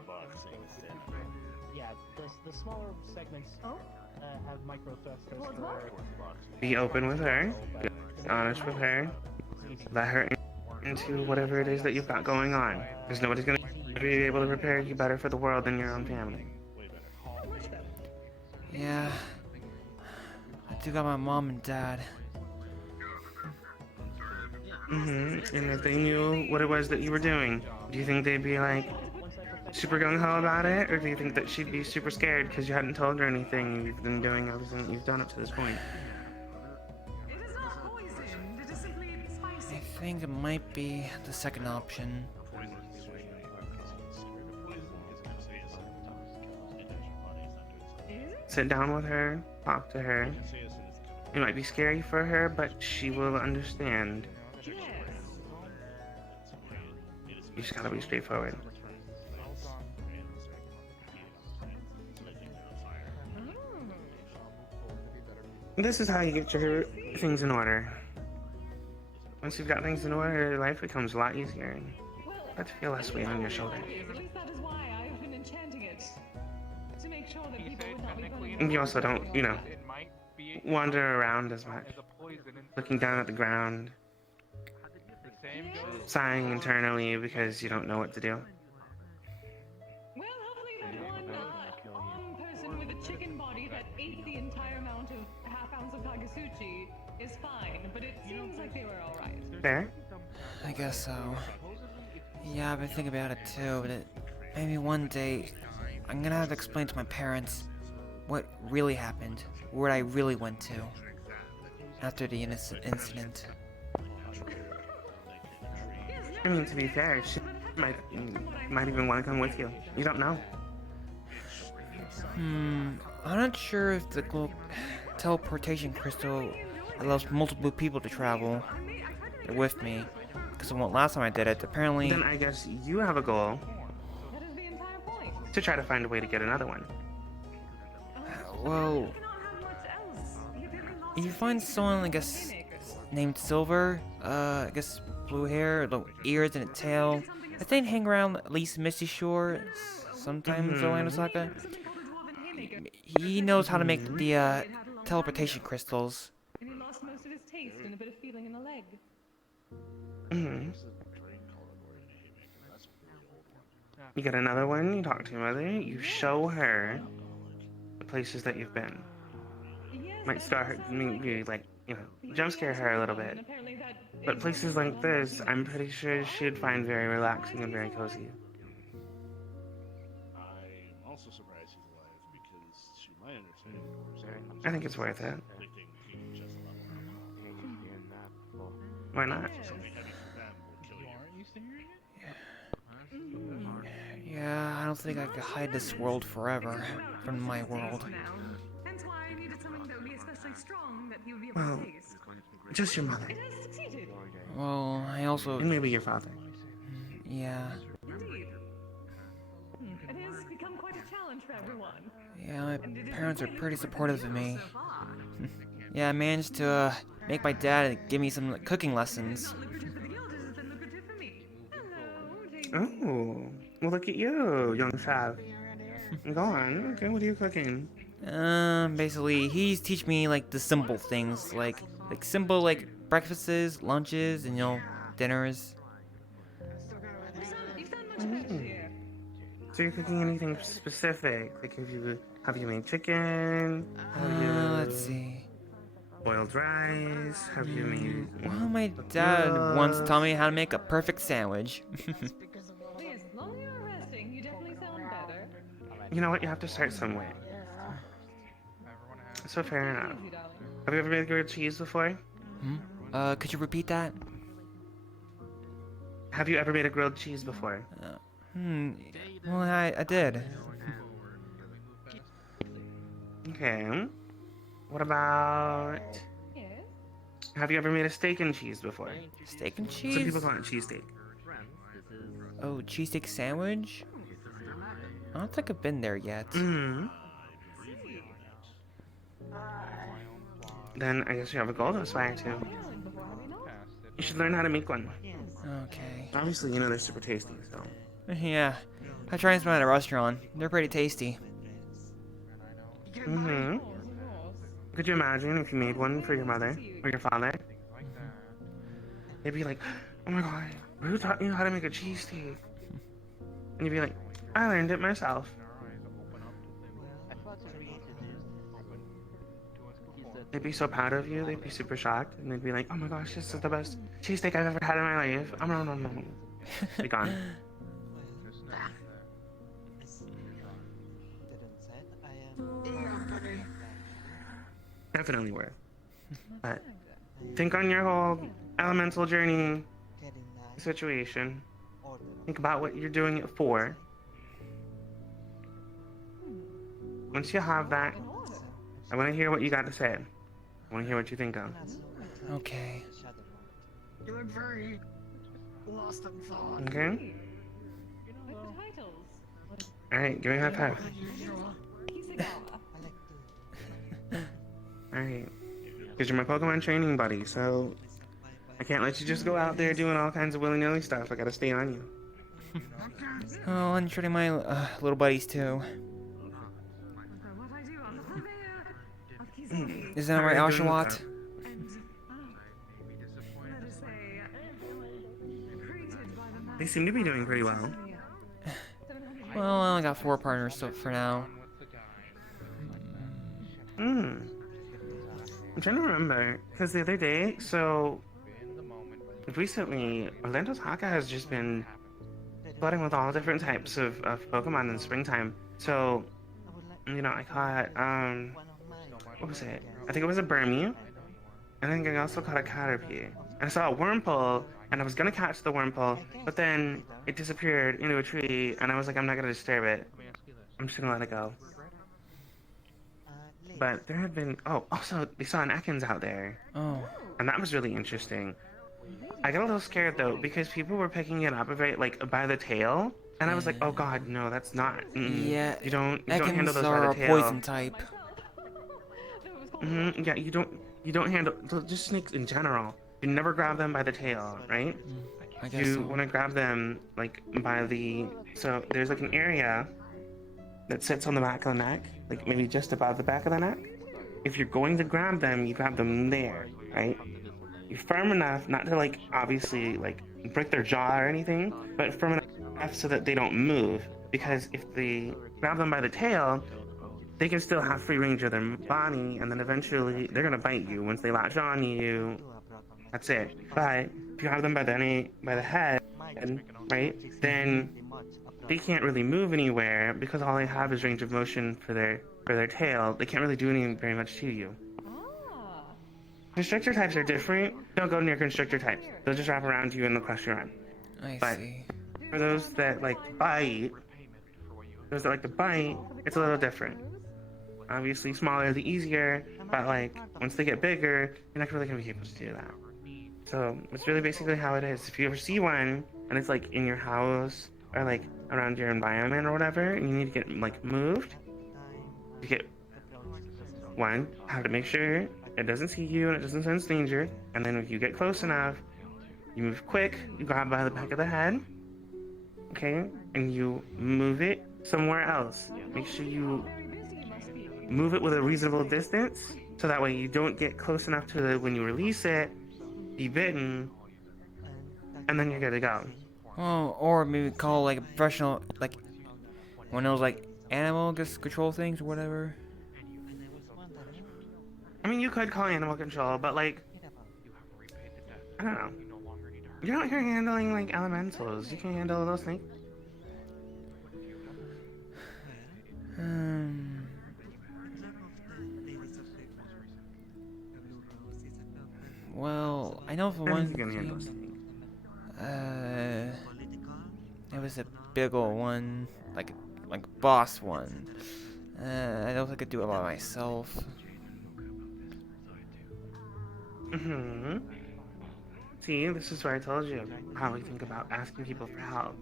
Yeah, the smaller segments have micro thrusters. Be open with her. Be honest with her. Let her into whatever it is that you've got going on. Because nobody's going to be able to prepare you better for the world than your own family. Yeah, I do got my mom and dad. And if they knew what it was that you were doing, do you think they'd be like super gung-ho about it? Or do you think that she'd be super scared because you hadn't told her anything and you've been doing everything that you've done up to this point? I think it might be the second option. Sit down with her, talk to her. It might be scary for her, but she will understand. You just gotta be straightforward. This is how you get your things in order. Once you've got things in order, life becomes a lot easier. And you have to feel less weight on your shoulders. At least that is why I've been enchanting it. To make sure that people would not be running And you also don't, you know, wander around as much. Looking down at the ground. Sighing internally because you don't know what to do. Well, hopefully that one person with a chicken body that ate the entire amount of half-ounce of Kagasuchi is fine, but it seems like they were alright. Fair? I guess so. Yeah, I've been thinking about it too, but maybe one day I'm gonna have to explain to my parents what really happened, where I really went to after the incident. I mean, to be fair, she might even want to come with you. You don't know. I'm not sure if the teleportation crystal allows multiple people to travel with me. Because last time I did it, apparently... Then I guess you have a goal to try to find a way to get another one. Well... if you find someone, I guess, named Silver, I guess blue hair, little ears and a tail, I think hang around at least Misty Shore, sometimes Orlando Saka. He knows how to make the teleportation crystals. And he lost most of his taste and a bit of feeling in the leg. You get another one, you talk to your mother, you show her the places that you've been. Might start her, maybe like, you know, jump scare her a little bit. But places like this, I'm pretty sure she'd find very relaxing and very cozy. I'm also surprised he's alive because, to my understanding, I think it's worth it. Why not? Yeah, I don't think I could hide this world forever from my world. Hence why I needed something that would be especially strong that he would be able Well, to taste. just your mother. It has succeeded. Well, I also... And maybe your father. Yeah. Indeed. It has become quite a challenge for everyone. Yeah, my parents are pretty supportive of me. Yeah, I managed to make my dad give me some cooking lessons. Oh, well look at you, young chef. Go on, okay, what are you cooking? Basically, he's teaching me, like, the simple things, like simple, like, breakfasts, lunches, and, you know, dinners. So you're cooking anything specific? Like, have you made chicken? Let's see. Boiled rice? Have you made... Well, my dad once taught me how to make a perfect sandwich. Yes, long you are resting, you definitely sound better. You know what, you have to start somewhere. So fair enough. Have you ever made grilled cheese before? Could you repeat that? Have you ever made a grilled cheese before? Well, I did. Okay. What about... Have you ever made a steak and cheese before? Steak and cheese? Some people call it cheesesteak. Oh, cheesesteak sandwich? I don't think I've been there yet. Then I guess you have a goal to aspire to. You should learn how to make one. Okay. Obviously, you know they're super tasty, so... Yeah. I tried some at a restaurant. They're pretty tasty. Could you imagine if you made one for your mother or your father? They'd be like, oh my god, who taught you how to make a cheesesteak? And you'd be like, I learned it myself. They'd be so proud of you, they'd be super shocked, and they'd be like, oh my gosh, this is the best cheesesteak I've ever had in my life. No. Be gone. Definitely worth. But think on your whole elemental journey situation. Think about what you're doing it for. Once you have that, I want to hear what you got to say. I want to hear what you think of. Okay. You look very lost in thought. Okay? titles. Alright, give me a high five. Kisagawa. Alright. Because you're my Pokemon training buddy, so I can't let you just go out there doing all kinds of willy-nilly stuff. I gotta stay on you. Oh, I'm training my little buddies too. Is that right, Oshawott? They seem to be doing pretty well. Well, I only got 4 partners so for now. I'm trying to remember, because the other day, so recently, Orlando's Haka has just been flooding with all different types of Pokemon in springtime. So, you know, I caught, what was it? I think it was a Burmy, and I think I also caught a Caterpie. And I saw a Wurmple, and I was gonna catch the Wurmple, but then it disappeared into a tree, and I was like, I'm not gonna disturb it. I'm just gonna let it go. But there had been, oh, also, they saw an Ekans out there. Oh. And that was really interesting. I got a little scared, though, because people were picking it up like, by the tail. And I was like, oh god, no, that's not. Yeah, You don't handle those are by a the tail. poison type. Yeah, you don't handle, just snakes in general. You never grab them by the tail, right? I guess You so. want to grab them, like, by the, so there's like an area that sits on the back of the neck, like maybe just above the back of the neck. If you're going to grab them, you grab them there, right? You're firm enough not to, like, obviously, like, break their jaw or anything, but firm enough so that they don't move. Because if they grab them by the tail, they can still have free range of their body, and then eventually they're gonna bite you. Once they latch on you, that's it. But if you have them by the head, right, then they can't really move anywhere because all they have is range of motion for their tail. They can't really do anything very much to you. Constrictor types are different. Don't go near constrictor types. They'll just wrap around you and they'll crush your arm. I see. For those that like to bite, it's a little different. Obviously, smaller the easier, but like once they get bigger, you're not really gonna be able to do that. So it's really basically how it is. If you ever see one and it's like in your house or like around your environment or whatever, and you need to get like moved, you get one, have to make sure it doesn't see you and it doesn't sense danger, and then if you get close enough, you move quick, you grab by the back of the head, okay, and you move it somewhere else. Make sure you move it with a reasonable distance, so that way you don't get close enough to the, when you release it, be bitten, and then you're good to go. Oh, or maybe call like a professional, like one of those like animal control things or whatever. I mean, you could call animal control, but like, I don't know. You're not here handling like elementals. You can handle those things. Well, I know for I one think you can handle thing, it was a big ol' one, like boss one. I don't think I could do it by myself. See, this is why I told you how we think about asking people for help.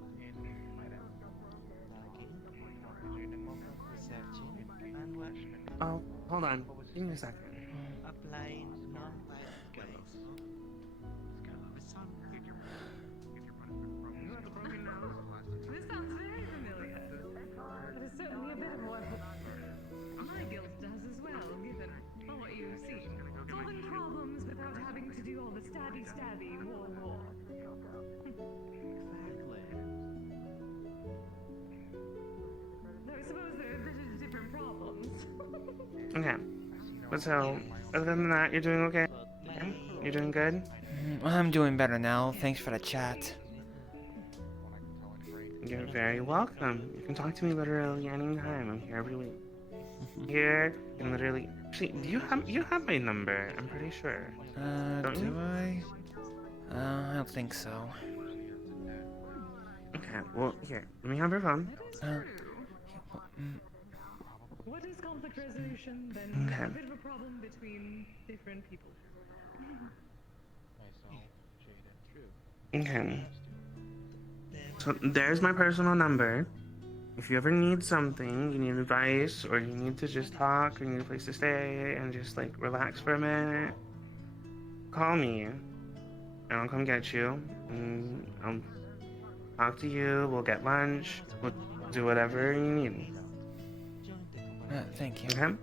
Oh, hold on. Give me a second. This sounds very familiar. That is certainly a bit of what my guild does as well, given what you've seen. Solving problems without having to do all the stabby, war. Though I suppose there are different problems. Okay. But so, other than that, you're doing okay? You're doing good? I'm doing better now. Thanks for the chat. You're very welcome. You can talk to me literally anytime. I'm here every week. Here, and literally. Actually, do you have my number? I'm pretty sure. Don't Do you? I? I don't think so. Okay, well, here. Let me have your phone. What is conflict resolution then? Okay. A bit of a problem between different people. Okay. So there's my personal number. If you ever need something, you need advice, or you need to just talk, or you need a place to stay, and just like relax for a minute, call me, and I'll come get you, and I'll talk to you. We'll get lunch. We'll do whatever you need. Thank you. Okay?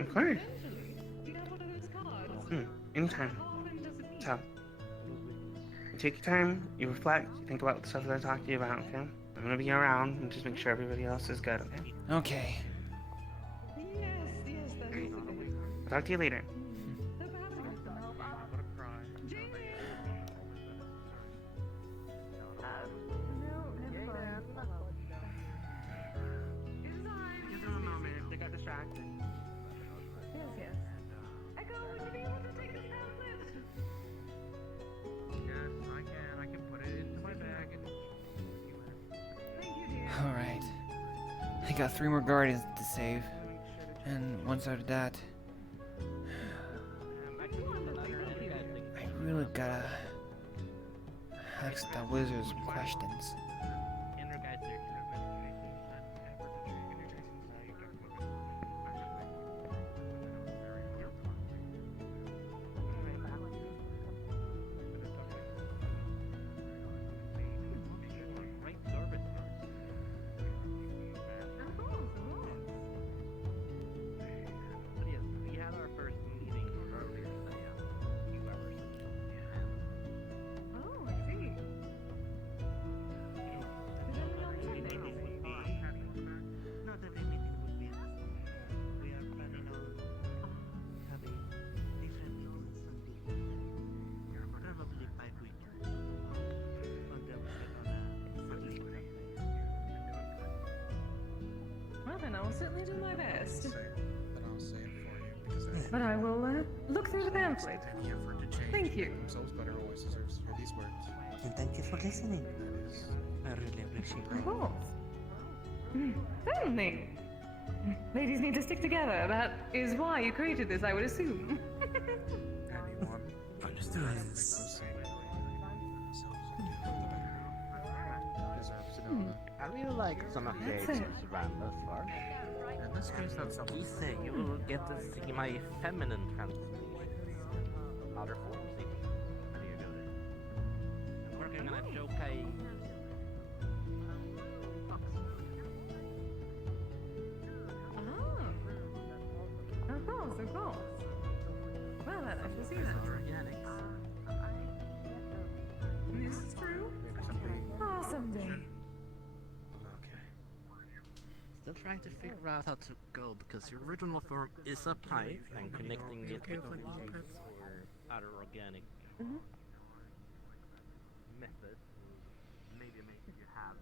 Of course. Anytime. So, take your time, you reflect, you think about the stuff that I talked to you about, okay? I'm gonna be around and just make sure everybody else is good, okay? Okay. I'll talk to you later. They got distracted. Yes. Echo, would you be able to take this pamphlet? Yes, I can put it into my bag and... Thank you, dear. Alright. I got 3 more guardians to save. And once out of that, I really gotta ask that wizard some questions. We had our first meeting earlier today. Oh, I see. Not every meeting will be. We are planning on having different meetings Sunday. Probably 5 weeks. On the Well, then I will certainly do my best. But I'll say it for you because But I will look through the pamphlet. any effort to change Thank you. themselves better always deserves to hear these words. And thank you for listening. I really appreciate Of it. course. Certainly. Ladies need to stick together. That is why you created this, I would assume. Anyone Understands. Deserves to know that. I really like some of That's Jade's it. rambler far. In this case, that's something. You say you will get to see my feminine transformations. Other forms, even. How do you do this? I'm working on a yokai. Ah. Of course. Well, then I shall see that. This is true. Ah, someday. Still trying to figure out how to go because your original form is a pipe and connecting it with leaves or other organic method. Maybe you have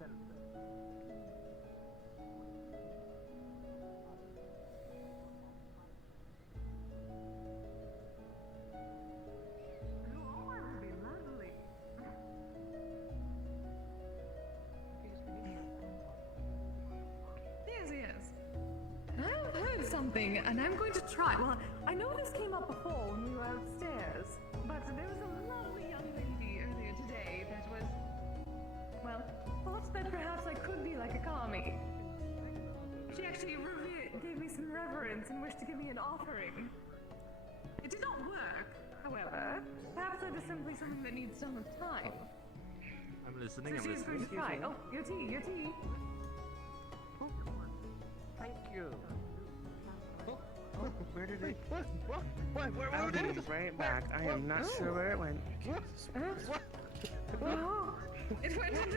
the Yes. I've heard something, and I'm going to try. Well, I know this came up before when we were upstairs, but there was a lovely young lady earlier today that was, well, thought that perhaps I could be like a kami. She actually gave me some reverence and wished to give me an offering. It did not work, however. Perhaps that is simply something that needs some time. I'm listening. So she is going to try. Oh, your tea. Thank you. Where did it? Where I'll be did it? right back. I am not sure where it went. Oh, it went into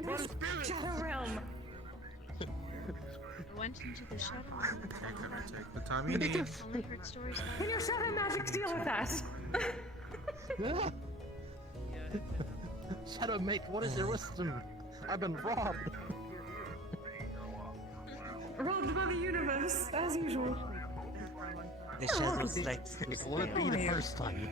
the shadow realm. It went into the shadow. Okay, can I take the time you need? Only heard stories about When your shadow magic deal with that. Shadow mate, what is your wisdom? I've been robbed. Robbed by the universe, as usual. The shadows like It wouldn't be the first time.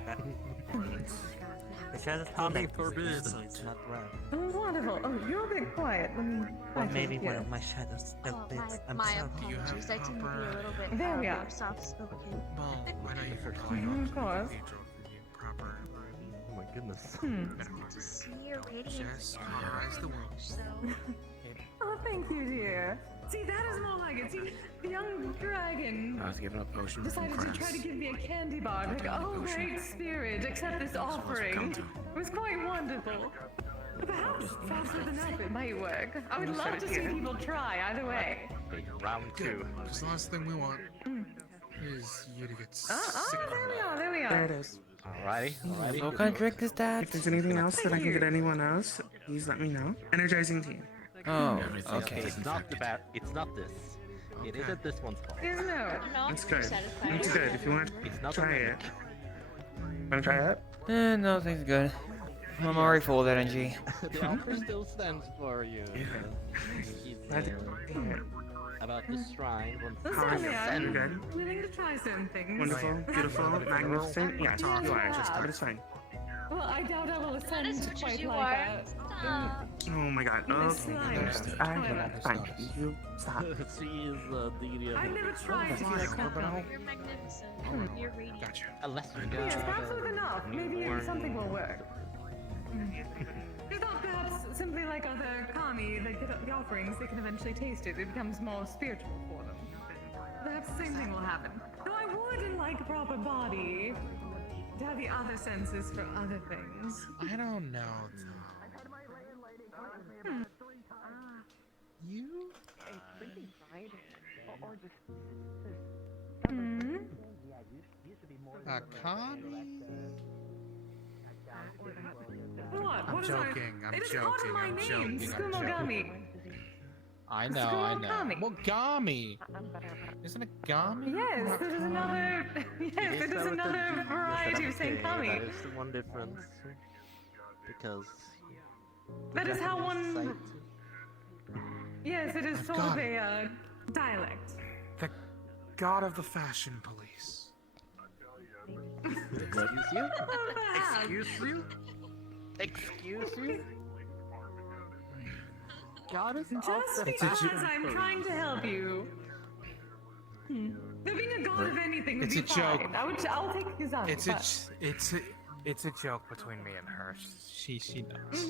the shadows Tommy like forbid. so it's not wrong. Oh, wonderful. Oh, you're a bit quiet. Let me. Or try to maybe hear. one of my shadows felt bits. I'm my sorry. apologies. I tend to be a little bit There we are. soft spoken. Well, I know you forgot Of course. the proper. Oh my goodness. To see your radiance. Eyes the world. Oh, thank you, dear. See, that is more like it. See, the young dragon I was given a potion from decided to try to Cress. give me a candy bar. Like, oh, great spirit, accept this offering. It was quite wonderful. Perhaps faster than up, it might work. I would love to see people try either way. Round two. Because the last thing we want is you to get sick. There we are, there we There it are. is. Alrighty. What kind of drink is that? If there's anything else that I can get anyone else, please let me know. Energizing tea. Oh, okay. It's not this. It isn't this one's fault. There's no. That's good. That's good. If you want It's to not try the it. Want to try it? No, things good. I'm already full of energy. The offer still stands for you. Glad to hear it. About the shrine. Certainly, You're I'm good. willing to try certain things. Wonderful, beautiful, magnificent. Yes, you are. But it's fine. Well, I doubt I will ascend as to much as quite you like are. that. Oh my god. Okay. Fine. You stop. She is the deity of I've never tried to get a couple. You're magnificent. You're radiant. Gotcha. a lesser Yes, god. perhaps with enough. Maybe something will work. It's not perhaps simply like other kami that get the offerings, they can eventually taste it. It becomes more spiritual for them. Perhaps the same thing will happen. Though I would like a proper body to have the other senses for other things. I don't know. You? Hmm? A Kami? What? I'm What is our- joking, I'm It is part of joking, my I'm name, joking, I'm Skumogami. I know. Skumogami. Well, Gami. Isn't it Gami? Yes, there is another. Yes, it is another variety of saying kami. That is the one difference. Because. That is how one. Sight. Yes, it is I've sort got of a dialect. The god of the fashion police. Excuse you? Perhaps. Excuse you? Excuse you? Goddess of Just the because fashion I'm police. trying to help you. Though being a god of anything would It's be a joke. fine. I'll take his up. It's a joke between me and her. She knows.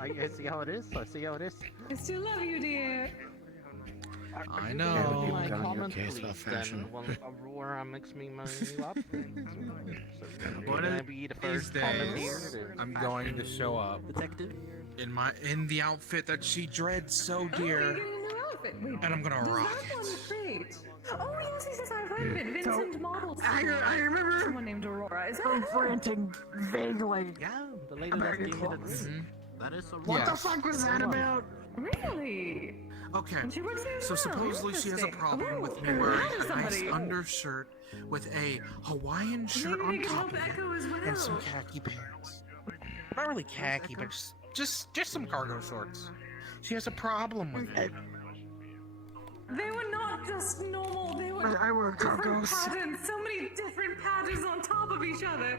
I see how it is. I see how it is. I still love you, dear. I My know. comment, case about please, fashion. then, when Aurora makes me my new outfit. So, What can I is be the these first comment days? here? I'm going to show up Detective? in the outfit that she dreads so Oh, you're dear, getting a new outfit. Wait, and I'm gonna does rock that one it. fit? Oh, yes, I've heard of it. Vincent models. I remember. Someone named Aurora. Is that her? Ranting vaguely. Yeah, the lady that gave me that is a What the Yes. fuck was that about? Really? Okay, And she works there so now. supposedly she has a Interesting. problem with me Ooh, wearing that is a nice somebody. undershirt with a Hawaiian shirt Maybe on we can top help of it Echo as well. and some khaki pants. Not really khaki, but just some cargo shorts. She has a problem with it. They were not just normal. They were I wear different cargos. patterns. So many different patterns on top of each other.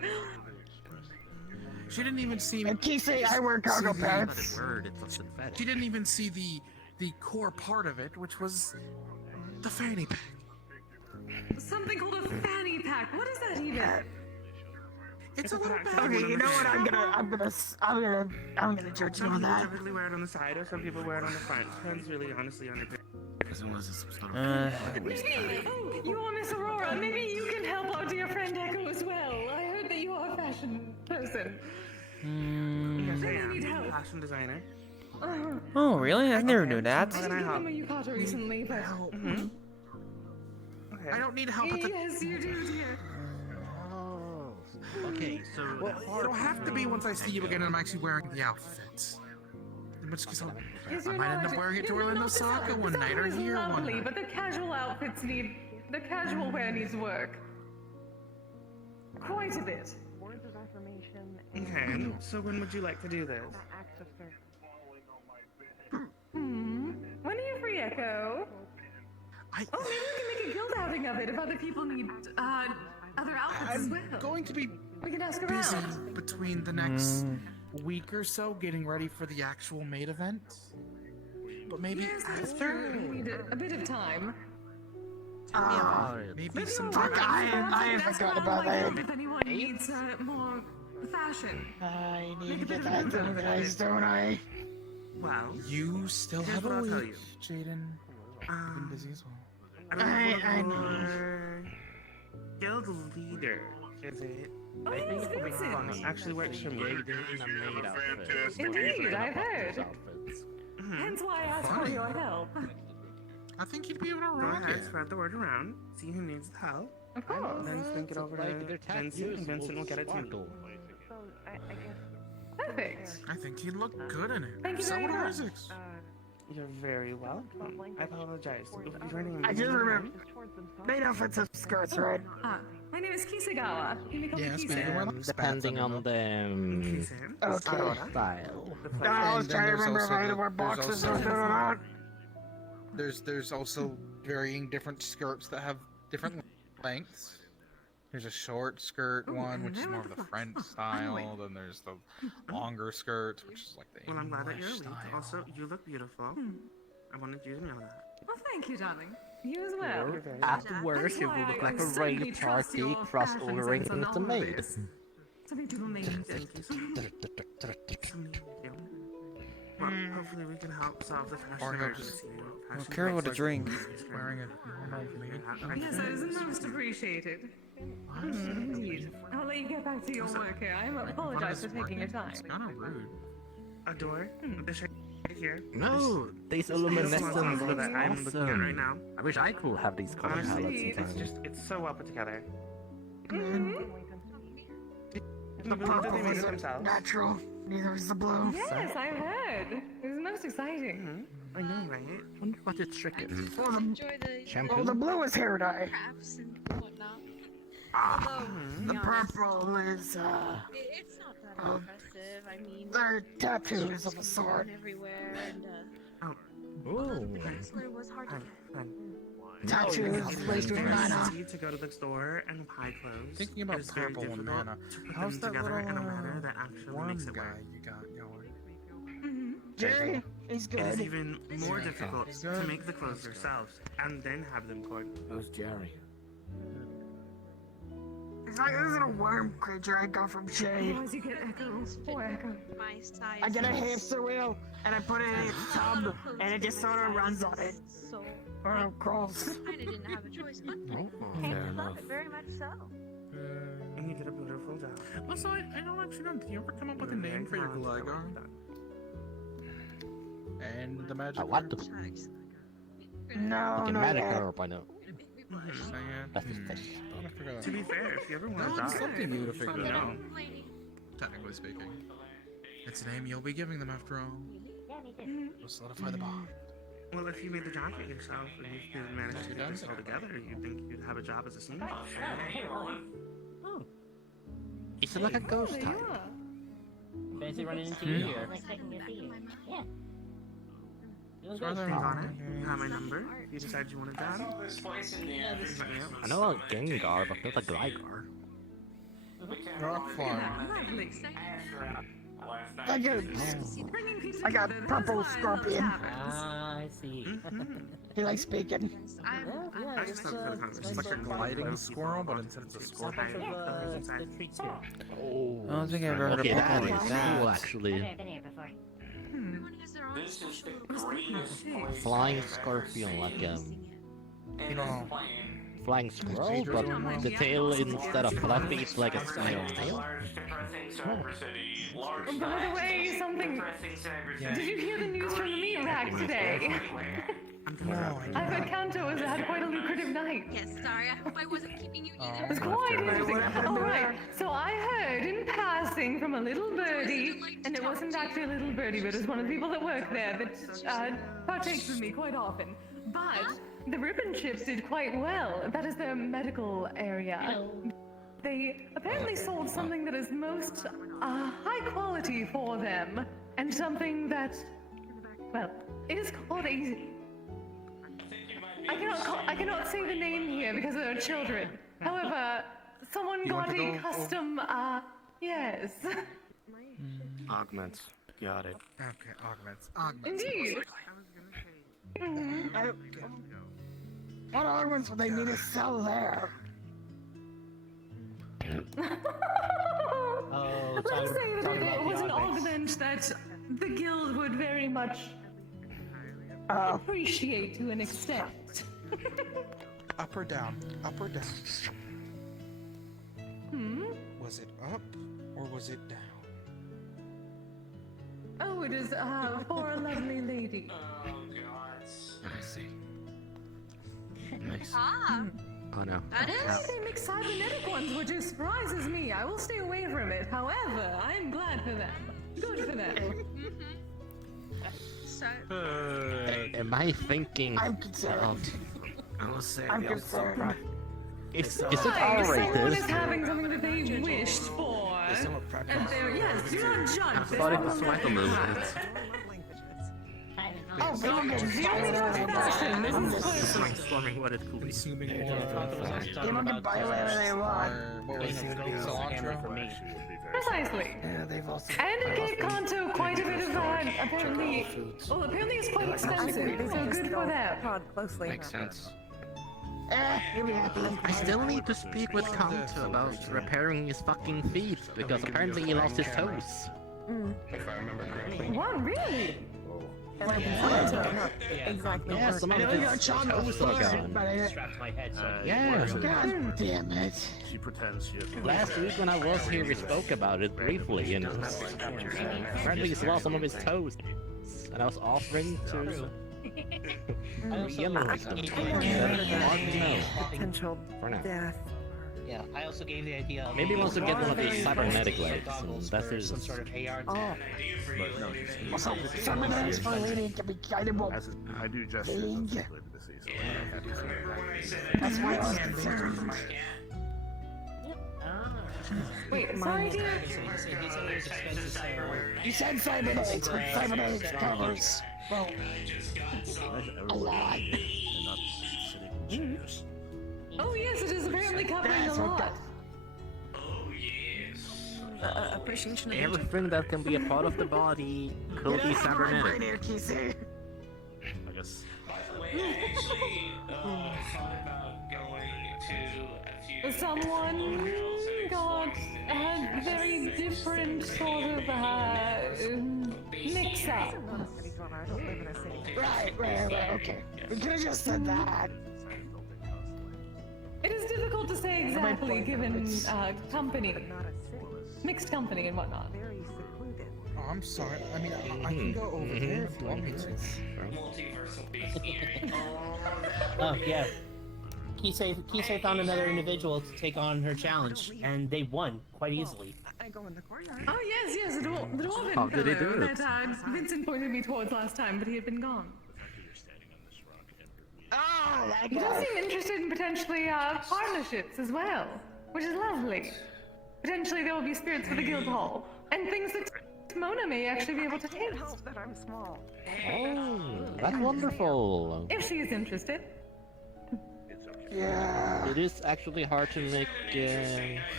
She didn't even see. And Kisei, I wear cargo see the- pants. bird, it's a synthetic. She didn't even see the core part of it, which was the fanny pack. Something called a fanny pack. What is that even? It's a little bag. Okay, you know what? I'm gonna judge you Some on people that. typically wear it on the side, or some people wear it on the front. Depends really, honestly, on your. Maybe. Oh, you are Miss Aurora. Maybe you can help our dear friend Echo as well. I heard that you are a fashion person. Yes, I Maybe we need am. help. Fashion designer. Oh, really? I never knew that. I didn't give him a yukata recently, but. Okay. I don't need help with the. Yes, you do, dear. Oh. Okay, so. Well, it'll have to be once I see you again and I'm actually wearing the outfit. In which case, Yes, I you're might end not. up wearing it to No, Orlando not the Soccer soccer. one The night soccer or is here one lovely, night. but the casual outfits need. The casual wear needs work. Quite a bit. Okay, so when would you like to do this? When are you free, Echo? Oh, maybe we can make a guild outing of it if other people need other outfits as well. I'm going to be We can ask busy around. between the next week or so getting ready for the actual maid event. But maybe Yes, that is after. true. We need a bit of time. Maybe some Fuck, I forgot about that. With anyone everyone needs more fashion. I need to get back to the guys, don't I? Well, You still here's have what a I'll tell week, you. Jaden. I've been busy as well. I know. Guild leader, is it? Oh, I think it'll be Vincent. funny. Actually works for me. Jaden in a maid outfit. Indeed, I've heard. Outfits. Hence why I asked for Funny. your help. I think you'd be able to Go rock ahead, it. spread the word around. See who needs the help. Of course. Then think it over to Vincent, and Vincent will get it to me. Perfect. I think he'd look good in it. Thank you So very would much. Isaac's. You're very welcome. I apologize. Your name I just remember. Maid outfits have skirts, right? My name is Kisagawa. You may call me Yes, Kisa. maybe we're like Depending on the Okay. style. No, I was And then trying to there's remember if also I had to the- wear there's boxes also- or not. There's also varying different skirts that have different lengths. There's a short skirt one, which is more of the French style. Then there's the longer skirts, which is like the Well, I'm glad that you're English elite. style. Also, you look beautiful. I wanted you to know that. Well, thank you, darling. You as well. You're very At welcome. work, That's it will why look I like a certainly rave trust party your crossovering fashion sense into on all maid. this. Some people may Thank you so much. Well, hopefully we can help solve the fashion Or he'll emergency. Well, Fashion careful looks to like drink. Wearing a normal maid. Yes, that is most appreciated. Indeed. I'll let you get back to your work here. I apologize for taking your time. It's kind of rude. A door? This right here. No, these This luminescent one's looks that I'm looking at right awesome. now. I wish I could have these color Honestly, palettes it's sometimes. it's so well put together. The They purple made it isn't themselves. natural. Neither is the blue. Yes, I've heard. It was most exciting. I know, right? Wonder what its trick is. Well, the, Enjoy the Shampoo? well, the blue is hair dye. crafts and whatnot. The be purple is, It's not that impressive. I mean, they're tattoos of a it's sort. everywhere, and Ooh. the penciler was hard to get. Tattoos, It laced is with very mana. easy to go to the store and buy clothes. Thinking about It is very purple and difficult mana. to put How's them that together little in a manner that actually worm makes it guy work. you got going? Jay, he's It is good. even more Yeah. difficult He's to good. make the clothes yourselves and then have them coordinated. Who's Jerry? It's like, this is a worm creature I got from Jade. Oh, as you get Echo. Poor Echo. My size. I get a hamster wheel, and I put it in its tub, and it just sort of runs on it. So Or crawls. I kind of didn't have a choice. Fair enough. Very much so. And you did a beautiful job. Also, I don't actually know. Did you ever come up with a name for your Gligar? And the magic What the? herbs? No, Like a no, magic yeah. herb, I know. Just saying. That's a fish. I figure To be that fair, if you ever want No, to it's die, something you would have let figured me it out. know. Technically speaking. It's a name you'll be giving them after all. We'll solidify the bond. Well, if you made the jacket yourself and you could manage to get this all together, you'd think you'd have a job as a seamstress. Is it like a ghost There you type? are. Fancy running into you here. Yeah. Doing Things good. on it. You have my number. If you decide you want a job, please let me know. I know a Gengar, but not a Gligar. Rock farm. Lovely. I got, Bringing pizza I got together, purple that's why love scorpion. happens. Ah, I see. He likes bacon. Yeah, I just thought for the conversation. It's like a gliding squirrel, but instead it's a It's a scorpion. bunch of the treats here. Oh. I don't think I've ever heard Okay, of that Pokemon is like cool, that. actually. been here before. This is the Flying scorpion, like You know, flying squirrel, but the tail instead of fluffy, it's like a snail's tail. And by the way, something. Did you hear the news from the meat rack today? I heard Kanto has had quite a lucrative night. Yes, sorry. I hope I wasn't keeping you either. It's quite interesting. All right. So I heard in passing from a little birdie, and it wasn't actually a little birdie, but it was one of the people that work there that partakes with me quite often. But the ribbon chips did quite well. That is their medical area. They apparently sold something that is most high quality for them, and something that, well, it is called a. I cannot say the name here because there are children. However, someone You want got to a go custom. Yes. Augments. Got it. okay, augments. Augments. Indeed. What arguments would they need to sell there? Oh, Let's say that talking it about was the an odd augment that the guild would very much appreciate to an extent. Up or down? Up or down? Was it up or was it down? Oh, it is for a lovely lady. I see. Nice. Ah, Oh no. that is. They make cybernetic ones, which surprises me. I will stay away from it. However, I'm glad for them. Good for them. So, Am I thinking I'm concerned. I will say I'm concerned. Is it Hi, if someone is R-rated? having something that they wished for, and they're, yes, do not judge. I thought it was Michael movement. Oh, God, do you want me to ask a question? This is personal. Brainstorming what it could be. People can buy whatever they want. What was it? Cilantro? Precisely. Yeah, they've also. And it gave Kanto quite a bit of apparently. Well, apparently it's quite expensive, so good for them. Closely. Makes sense. You'll be happy. I still need to speak with Kanto about repairing his fucking feet because apparently he lost his toes. If I remember correctly. What, really? Exactly. Yeah, some of his toes are gone. strapped to my head, so Yeah. God damn it. She pretends she has. Last week when I was here, we spoke about it briefly, and apparently he's lost some of his toes. And I was offering to regenerate them. No, Potential for now. death. yeah. I also gave the idea of Maybe he wants to get one of these cybernetic legs, goggles and that's for his. some sort of AR. Oh. But no, Also, cybernetics for a lady can be guidable. I do just use them simply to see, so That's why I was concerned. Wait, sorry, dear? You said cybernetics, but cybernetics covers. Well, a lot. Oh, yes, it is apparently covering a That's what lot. Appreciation of Everything that can be a part of the body could be cybernetic. I guess. Someone had very different sort of mix-up. Right, okay. We could have just said that. It is difficult to say exactly given company, mixed company and whatnot. Oh, I'm sorry. I mean, I can go over there if you want me to. Oh yeah. Kisei found another individual to take on her challenge, and they won quite easily. I go in the corner. Oh yes, the dwarven How did he do fellow it? that Vincent pointed me towards last time, but he had been gone. Oh, that He does guy. seem interested in potentially partnerships as well, which is lovely. Potentially there will be spirits for the guild hall, and things that Mona may actually be able to taste. That I'm small. Oh, that's wonderful. If she is interested. Yeah. It is actually hard to make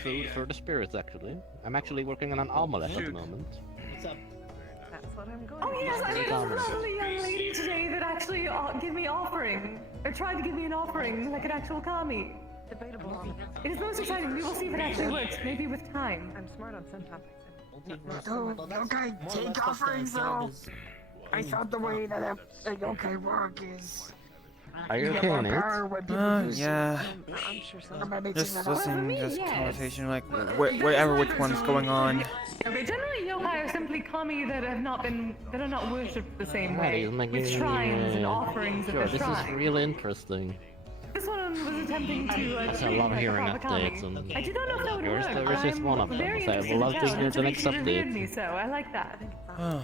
food for the spirits, actually. I'm actually working on an omelette at the moment. What's up? That's what I'm going Oh yes, I met a lovely young lady today that actually gave me offering, or tried to give me an offering like an actual kami. Debatable. It is most exciting. We will see if it actually works, maybe with time. I'm smart on some topics. Oh, okay, take offerings though. I thought the way that a yokai work is. Are you get okay more on it? power when people use Yeah. I'm sure so. Just listening to this yes. conversation, like, whatever which one's going on. Okay, generally yokai are simply kami that are not worshipped the same Right, way, he's making, with shrines and offerings Sure, at the this shrine. is really interesting. This one was attempting to I treat love like a hearing proper kami. updates, and I do not know if that would yours work. there is just one of them, very so I would interested love in to hear the challenge, next and she revered update. me, so I like that.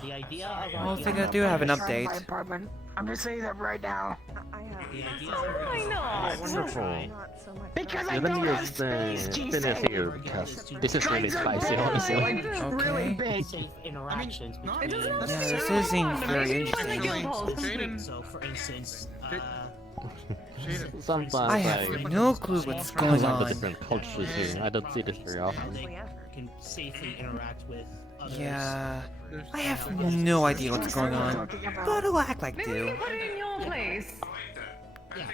The idea of I don't think I do have an My update. apartment. I'm just saying that right now. I have. The idea Why not? Wonderful. Not so much. Because I Let me don't have just space, finish Kisei. here, because this is really Kinds of spicy, bad, honestly. like, really Okay. big. safe interactions It doesn't have to Yeah, be this very does seem fun, very maybe interesting. when the guild hall is complete. Jaden. So, for instance, Sometimes I have no clue what's going like the on. different cultures here. I don't see this very often. they can safely interact with others. Yeah, I have no idea what's going on. But do act like Maybe we do. can put it in your place. Yeah.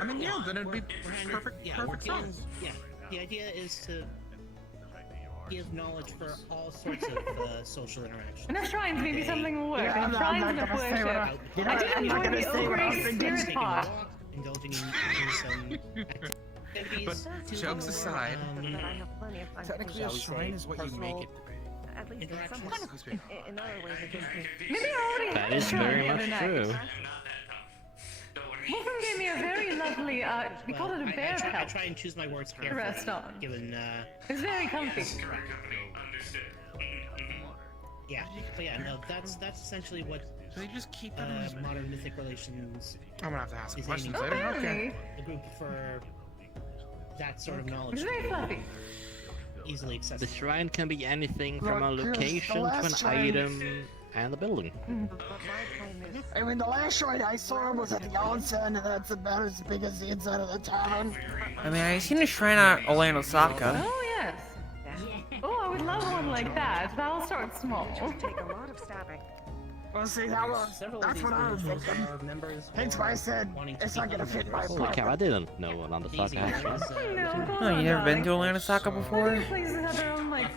I mean, yeah, then it'd be We're handing- perfect yeah, we're size. getting- yeah. The idea is to give knowledge for all sorts of social interactions. And the shrines maybe They- something will work. Yeah, And I'm shrines not and gonna say what worship. You know, I did I'm not enjoy gonna the say what I was Ogre thinking. Spirit Pot. Indulging in some activities. But jokes aside, Technically, shall a we shrine say, is what you personal make it to be. At least in interactions. some ways. Excuse me. In other ways, it gives me. Maybe I already That had a is shrine very the other much night. true. Wolfram gave me a very lovely, we called it a bear I pelt try and choose my words to carefully. rest on. Given, It's very comfy. yeah, but yeah, no, that's essentially what. Do they just keep that in his modern mythic relations? I'm gonna have to ask is questions aiming later. for. Okay. The group for that sort of knowledge. It's very fluffy. Easily accessible. The shrine can be anything from a Look, here's the location to an last shrine. item and a building. I mean, the last shrine I saw was at the onsen, and that's about as big as the inside of the tavern. I mean, I've seen a shrine at Orlando Saka. Oh, yes. Oh, I would love one like that, but I'll start small. Take a lot of stabbing. Well, see, that's what I was thinking. Hence why I said it's not gonna fit my Holy apartment. cow, I didn't know Orlando Saka actually. Oh, you never been to Orlando Saka before? Places have their own, like,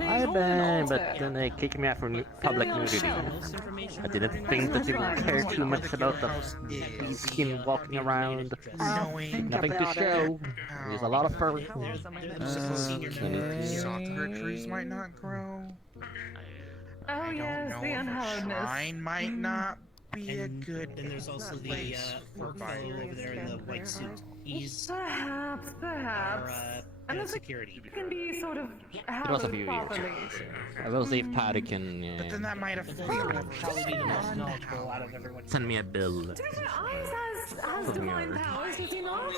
I've been, but then they kicked me out for public nudity. I didn't think that they would care too much about the skin walking around. Nothing to show. There's a lot of fur. Sakura trees might not grow. Oh, yes, the unhallowedness. Shrine might not be a good. Then there's also the orc fellow over there in the white suit. He's Perhaps. And the security. can be sort of It was a hallowed few years. properly. I will see if Paddy can But then that might have Probably be the most knowledgeable out of everyone. send me a bill. Eyes has divine powers, does he not?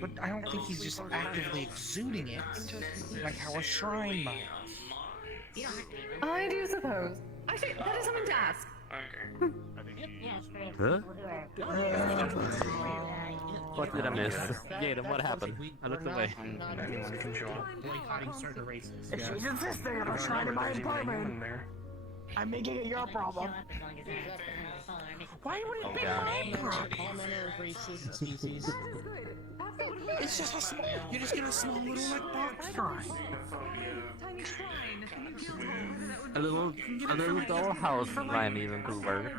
But I don't think he's just actively exuding it, like how a shrine might. I do suppose. Actually, that is something to ask. Huh? What did I miss? Jaden, what happened? I looked away. Boycotting certain races. If she's insisting on a shrine in my apartment, I'm making it your problem. Why would it be my problem? All manner of races and species. It's just a small. You just get a small little like box shrine. A little dollhouse rhyme even could work.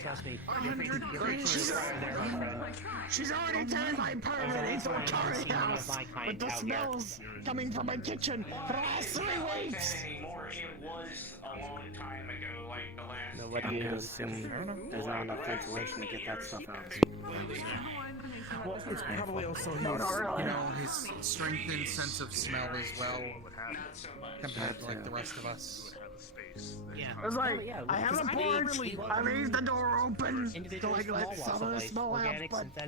Trust me. She's already turned my apartment into a tiny house with the smells coming from my kitchen for the last 3 weeks. I'm gonna assume there's not enough ventilation to get that stuff out. Well, it's probably also his, his strengthened sense of smell as well, compared to like the rest of us. Yeah. I was like, I have a porch, I leave the door open to like let some of the smell out, but I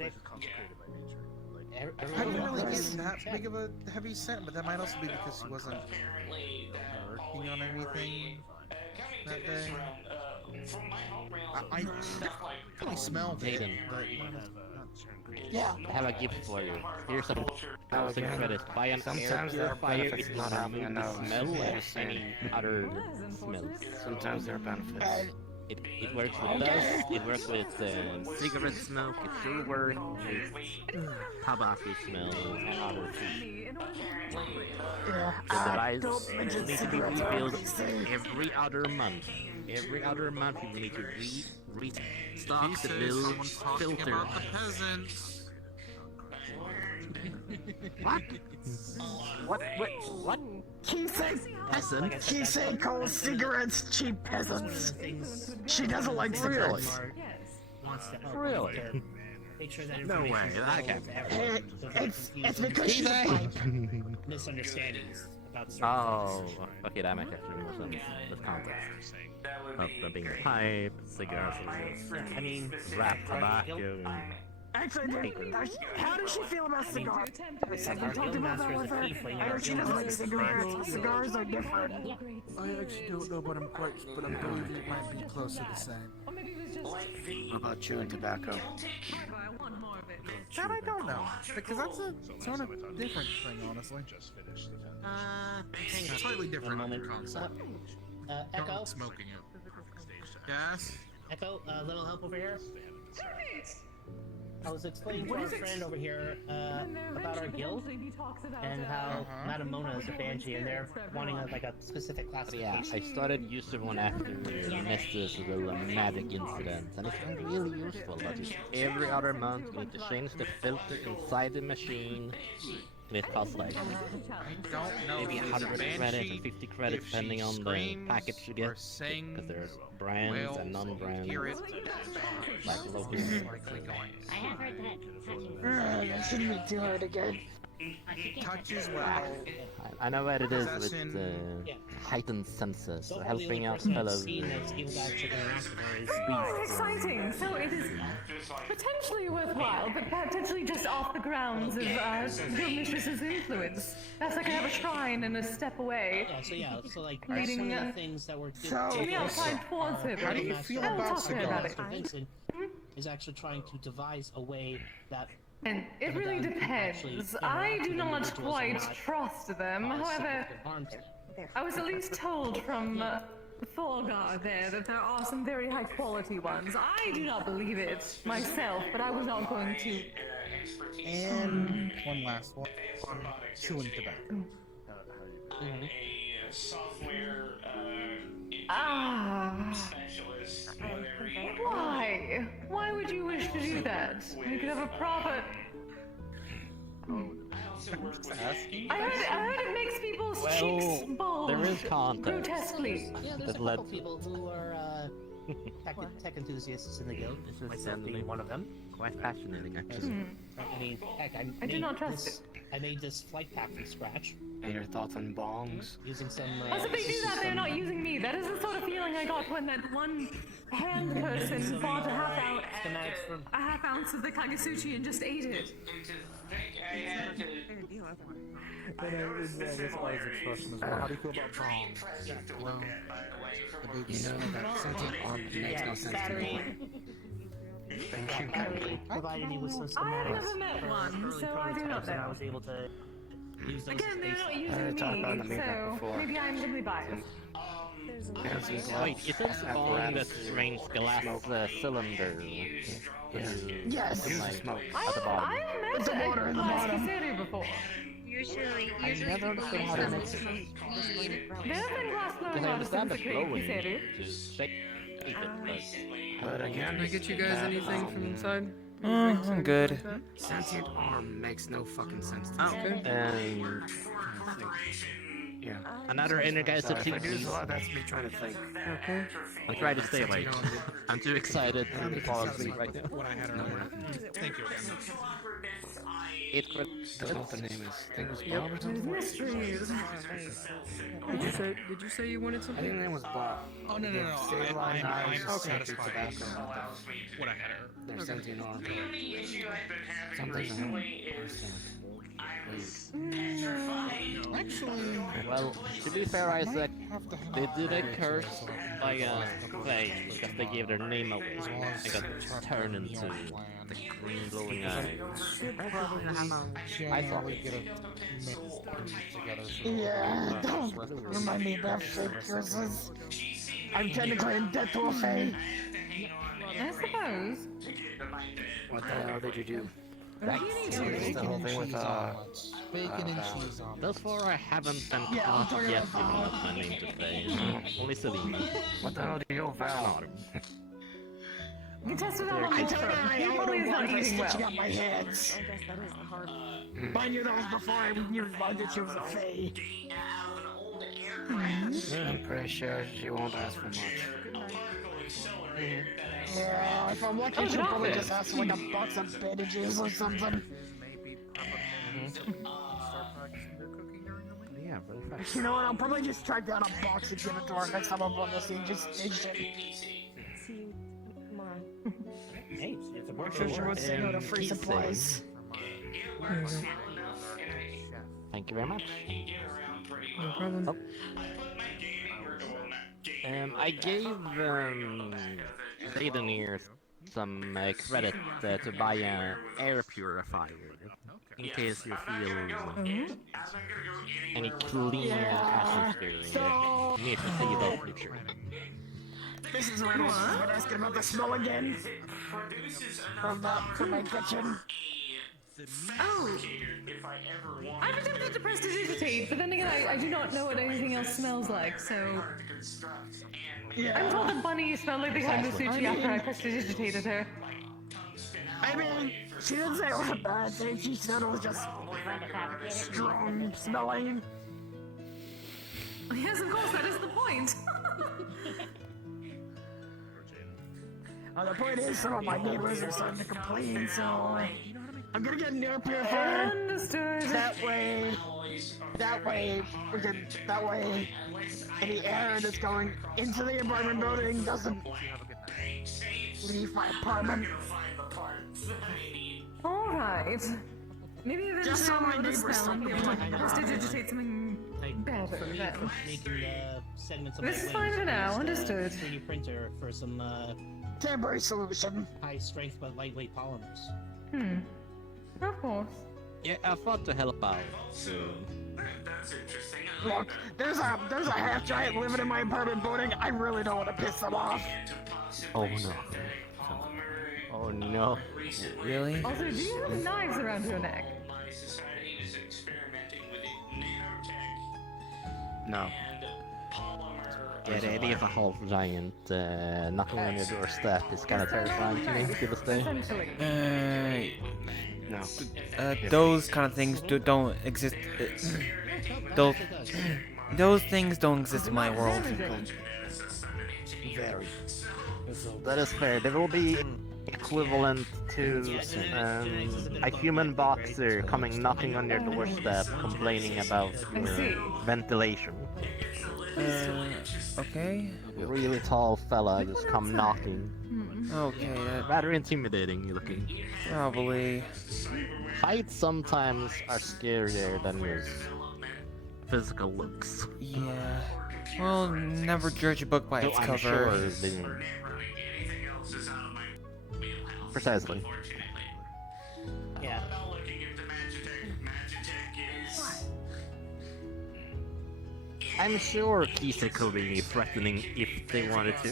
didn't really get that big of a heavy scent, but that might also be because he wasn't working on anything that day. I definitely smelled it, Jaden. but yeah. I have a gift for you. Here's some credit. Buy an air Sometimes there are purifier. benefits It not will having a remove the nose. smell I'm of just saying. any other smells. Sometimes there are benefits. It works with dust, it works with cigarette smoke, it sure works with tobacco smell and other things. The device needs to be refilled every other month. Every other month you need to restock the bill filter. about the peasants. What? He said Peasant? He said call cigarettes cheap peasants. She doesn't like cigarettes. Wants to help Really? to make sure that No way, information that is can't available to everyone It's confused because she's a pipe. misunderstandings about certain Oh, okay, that makes actually more sense with context. Of being a pipe, cigars, I mean, wrapped tobacco, and Actually, how does she feel about cigars? Have you talked about that with her? I know she doesn't like cigarettes. Cigars are different. I actually don't know, but I'm believing it might be close to the same. What about chewing tobacco? That I don't know, because that's a sort of different thing, honestly. Slightly different concept. Echo? Not smoking it. Yes? Echo, a little help over here? I was explaining to our friend over here about our guild and how Madame Mona is a banshee, and they're wanting like a specific classification. Yeah, I started using one after we missed this little magic incident, and it's been really useful. But it's every other month we need to change the filter inside the machine. And it costs like maybe 100 credits or 50 credits depending on the package you get. Because there's brands and non-brands. Like local. I have heard that. That shouldn't be too hard to get. Touches well. I know what it is with heightened senses, so helping out fellow Oh, exciting! So it is potentially worthwhile, but potentially just off the grounds of Guildmistress's influence. Perhaps I can have a shrine and a step away. So like leading some of the things that we're on the outside towards him. How do you feel about cigars? Vincent is actually trying to devise a way that. And it really depends. I do not quite trust them. However, I was at least told from Thorgar there that there are some very high quality ones. I do not believe it myself, but I was not going to. And one last one. Chewing tobacco. Why? Why would you wish to do that? You could have a proper. I heard it makes people's cheeks bulge. There is context. Grotesquely. Yeah, there's a couple people who are tech enthusiasts in the guild. Myself being one of them. Quite fascinating, actually. I mean, heck, I do not trust it. I made this flight pack from scratch. And your thoughts on bongs? Using some. Also, if they do that, they're not using me. That is the sort of feeling I got when that one hand person bought a half ounce of the Kagasuchi and just ate it. And this wise expression as well. How do you feel about bombs? Well, You know, that sentient arm makes no sense to me. Thank you, kindly. Provided me with some I've schematics never met for one, early so I do not prototypes, and I know. was able to use those Again, as they're not basis. using talked about the me, meetup so before. maybe I'm simply biased. Wait, is this bomb that strange glass cylinder? Yes. At the bottom. I've met the water in the bottom. Glass before. Usually never understood how to make There have been glass Because I blowing understand the artisans at blowing Kiseru. to shake it, But again, Can I get you guys anything from inside? I'm good. sentient arm makes no fucking sense to Oh, me. and Yeah. another energizer So if I do please. this a lot, that's me trying to think. Okay. I'll try to stay awake. I'm too excited to fall asleep right now. what I had earlier. Thank you. It could. Don't know what the name is. I think it was Yep. Bob or something? Mysteries. Did you say you wanted I think something? the name was Bob. Oh, no. Saline knives, I'm scented satisfied with tobacco. what I had earlier. They're sentient arm. Some things I don't understand. Actually, Well, to be fair, Isaac, they did a curse by a face because they gave their name away and got turned into the green glowing eye. I thought. get a together. Yeah, don't remind me about fake curses. I'm technically in debt to a fae. I suppose. What the hell did you do? Bacon The whole thing with bacon and cheese on. Thus far, I haven't been Yeah, I'm caught talking yet about giving up my name to Faye. Only Selena. What the hell do you Val? Contested on I tell you, I He don't probably is want not to eating well. stitching up my hands. Mind you, that was before I knew that she was a fae. I'm pretty sure she won't ask for much. Yeah, if I'm lucky, she'll probably just ask for like a box of bandages or something. Yeah, really fast. You know what? I'll probably just track down a box and give it to her next time I'm on the scene. Just station. Hey, it's a work. Sure, she wants to go to free supplies. There you go. Thank you very much. No problem. I gave Zaydenir some credit to buy an air purifier in case you feel any clean atmosphere near to see the future. Mrs. Reynolds has been asking about the smell again. From my kitchen. Oh! I'm attempted to prestidigitate, but then again, I do not know what anything else smells like, so... Yeah. I'm told that bunnies smell like they had Masuchi after I prestidigitated her. I mean, she didn't say it was a bad thing. She said it was just strong smelling. Yes, of course, that is the point. The point is, some of my neighbors are starting to complain, so I'm gonna get near your hair. Understood. That way, any air that's going into the apartment building doesn't leave my apartment. Alright. Maybe eventually Just so my I'll neighbors smell stop and be able to complaining about it. prestidigitate something better then. Making segments of This my is fine wings for now, use the understood. 3D printer for some temporary solution. high strength but lightweight polymers. Of course. Yeah, I thought to help out. So. Look, there's a half giant living in my apartment building. I really don't want to piss them off. Oh no. Oh no. Really? Also, do you have knives around your neck? No. Yeah, the idea of a half giant knocking on your doorstep is kind of terrifying to me to this day. No. Those kind of things don't exist. Those things don't exist in my world. Very. That is fair. There will be equivalent to a human boxer coming knocking on your doorstep complaining about ventilation. Okay. A really tall fella just come knocking. Okay, rather intimidating looking. Probably. Heights sometimes are scarier than your physical looks. Yeah. Well, never judge a book by its I'm cover. sure then... Precisely. Yeah. I'm sure Kisa could be threatening if they wanted to.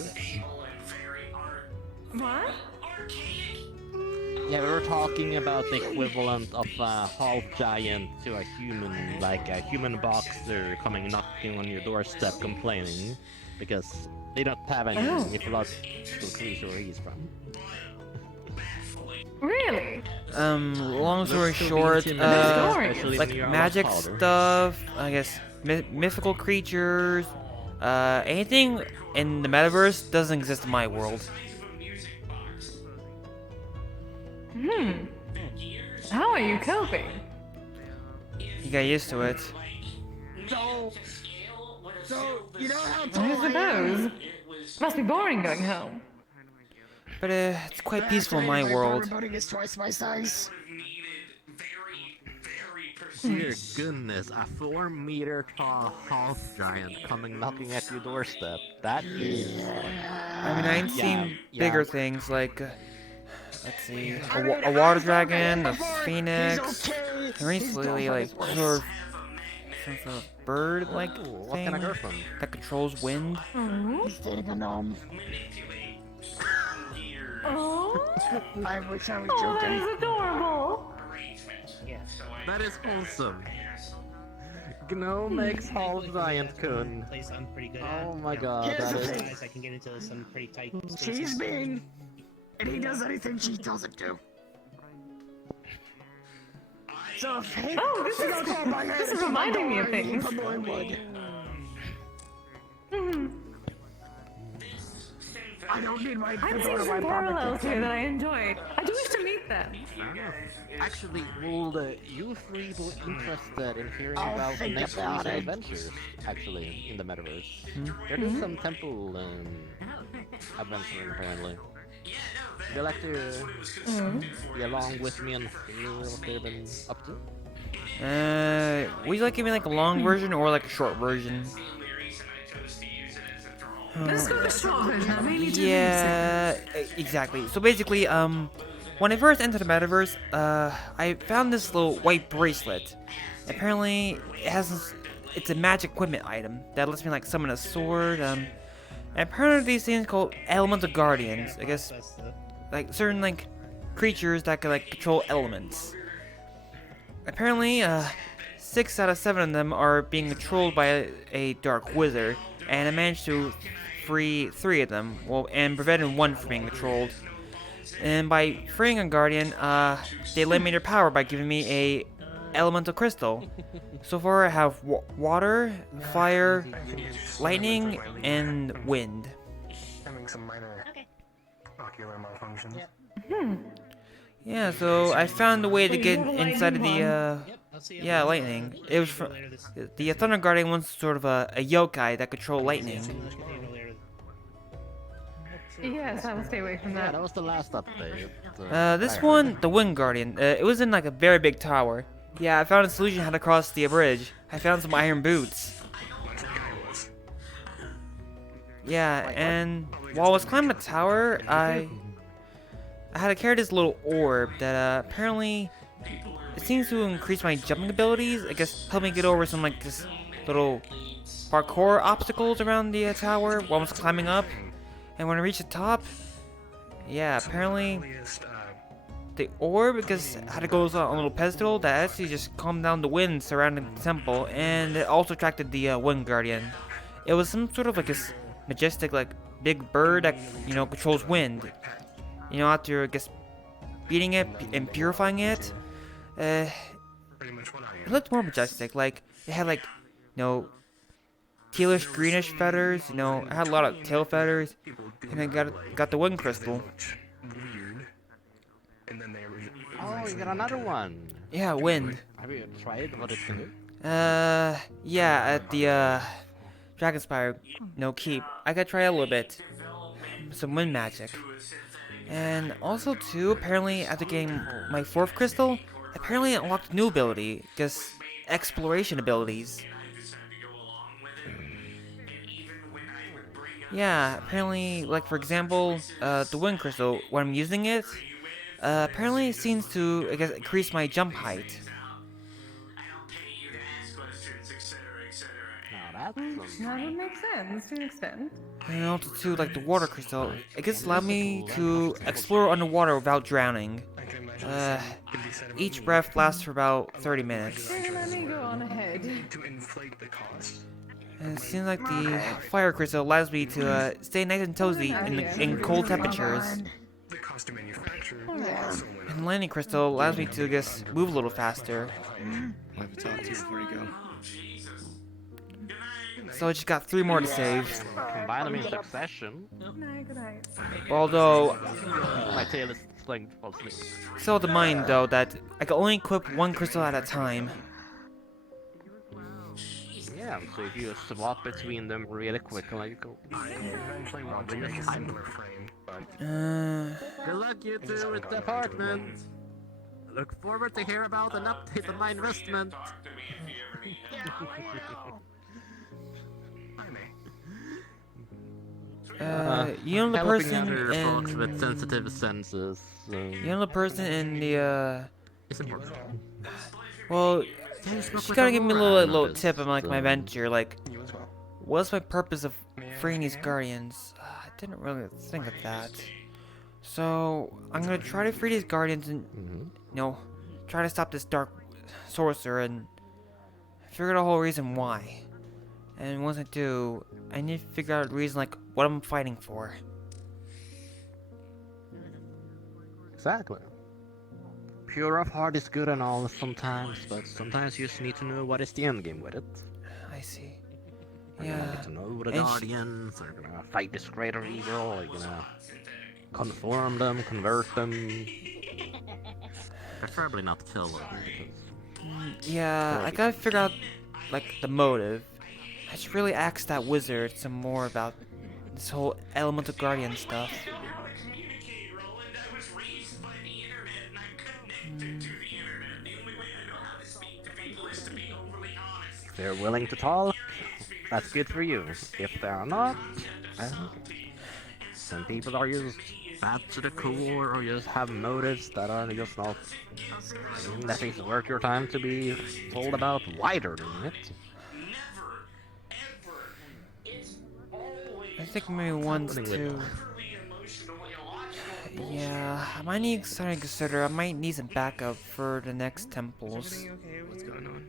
What? Yeah, we were talking about the equivalent of a half giant to a human, like a human boxer coming knocking on your doorstep complaining because they don't have any mythological clues where he's from. Really? Long story short, like magic stuff, I guess, mythical creatures, anything in the metaverse doesn't exist in my world. How are you coping? You got used to it. So you know how I tall I am? suppose. Must be boring going home. But it's quite peaceful in my world. My building is twice my size. Dear goodness, a 4-meter tall half giant coming knocking at your doorstep. That is... I mean, I ain't seen bigger things like, let's see, a water dragon, a phoenix, and recently, like, some sort of bird-like thing that controls wind. He's dating a gnome. Oh? I wish I was Oh, that joking. is adorable. That is awesome. Gnome makes half giant kun. Place I'm pretty good at. Oh my god, Here's that the is... thing. I can get into some pretty tight spaces. She's mean, and he does anything she doesn't do. So if he, Oh, this she is don't call my name, this is keep my reminding me door, of keep things. her boy wood. I don't need my I'm door seeing to my some apartment. parallels here that I enjoyed. I do wish to meet them. Actually, will you three be interested in hearing I'll about think next about week's it. adventures, actually, in the metaverse? They're doing some temple adventuring, apparently. Would you like to be along with me and hear what they've been up to? Would you like to give me like a long version or like a short version? Let's go with the short version. I may need to Yeah, exactly. So basically, when I first entered the metaverse, I found this little white bracelet. Apparently, it's a magic equipment item that lets me like summon a sword. And apparently these things called elemental guardians. I guess like certain like creatures that can like control elements. Apparently, 6 out of 7 of them are being controlled by a dark wizard, and I managed to free 3 of them, well, and prevented 1 from being controlled. And by freeing a guardian, they lend me their power by giving me a elemental crystal. So far, I have water, fire, lightning, and wind. Having some minor ocular malfunctions. Yeah, so I found a way to get inside of the, yeah, lightning. It was from, the Thunder Guardian was sort of a yokai that controlled lightning. Yes, I will stay away from Yeah, that. that was the last update. This one, the Wind Guardian, it was in like a very big tower. Yeah, I found a solution how to cross the bridge. I found some iron boots. Yeah, and while I was climbing the tower, I had to carry this little orb that apparently it seems to increase my jumping abilities. I guess help me get over some like this little parkour obstacles around the tower while I was climbing up. And when I reached the top, yeah, apparently the orb, because I had to go on a little pedestal that actually just calmed down the wind surrounding the temple, and it also attracted the Wind Guardian. It was some sort of like this majestic, like big bird that controls wind. After I guess beating it and purifying it, it looked more majestic. Like it had like tealish greenish feathers. I had a lot of tail feathers, and I got the wind crystal. Oh, you got another one. Yeah, wind. Have you tried what it can do? Yeah, at the Dragonspire, keep. I gotta try a little bit. Some wind magic. And also too, apparently after getting my 4th crystal, apparently I unlocked a new ability, just exploration abilities. Yeah, apparently, like for example, the wind crystal, when I'm using it, apparently it seems to, I guess, increase my jump height. That would make sense to an extent. And also too, like the water crystal, it just allowed me to explore underwater without drowning. Each breath lasts for about 30 minutes. Let me go on ahead. And it seems like the fire crystal allows me to stay nice and cozy in cold temperatures. And the lightning crystal allows me to just move a little faster. I'll have to talk to you before you go. So I just got 3 more to save. Combine them in succession. Good night. Although, My tail is flying falsely. still have to mind though that I can only equip 1 crystal at a time. Yeah, so if you swap between them really quickly, you go. Eventually want to make a simpler frame, but Good luck, you two, with the apartment. Look forward to hear about an update on my investment. The person other folks in with sensitive senses. the person in the It's important. well, Just she gotta give me a little tip on like my venture. Like, what's my purpose of freeing these guardians? I didn't really think of that. So I'm gonna try to free these guardians and try to stop this dark sorcerer and figure out the whole reason why. And once I do, I need to figure out a reason, like what I'm fighting for. Exactly. Pure of heart is good and all sometimes, but sometimes you just need to know what is the end game with it. I see. Are you gonna get to know the guardians, are you gonna fight this greater evil, are you gonna conform them, convert them? Preferably not kill them. Yeah, I gotta figure out like the motive. I should really ask that wizard some more about this whole elemental guardian stuff. If they're willing to talk, that's good for you. If they're not, some people are just bad to the core or just have motives that are just not that it's worth your time to be told about wider than it. I think maybe once Something with- to. Yeah, I might need something to consider. I might need some backup for the next Is temples. everything okay? What's going on?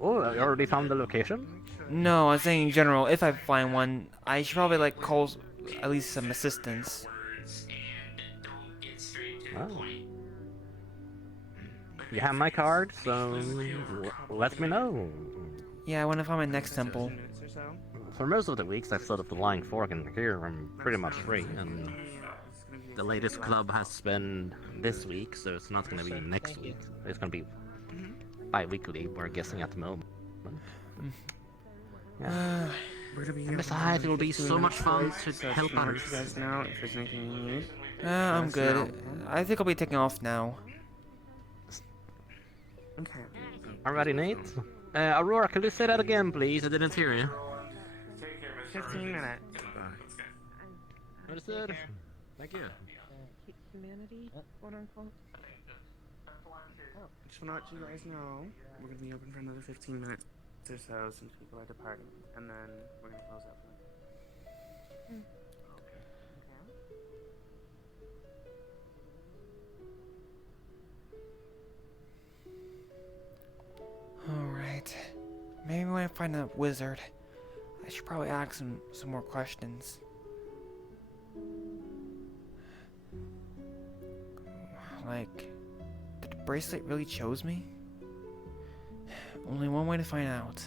Oh, I already found the location? No, I'm saying in general, if I find one, I should probably like call at least some assistance. Oh. You have my card, so let me know. Yeah, I want to find my next temple. Minutes or so? For most of the weeks I've set up the Lying Fork, and here I'm pretty much free, and the latest club has been this week, so it's not going to be next week. It's going to be bi-weekly, we're guessing at the moment. Yeah. We're gonna be And besides, it will be 15 so much minutes, fun guys, to so help just wanna others. let you guys know if there's anything you need. I'm Let us good. know. I think I'll be taking off now. Okay. Alrighty, Nate. Aurora, can you say that again, please? I didn't hear you. 15 minutes. Understood. Thank you. Humanity, quote unquote. Just wanna let you guys know we're gonna be open for another 15 minutes or so since people are departing, and then we're gonna close up. Alright. Maybe when I find a wizard, I should probably ask him some more questions. Like, did the bracelet really chose me? Only one way to find out.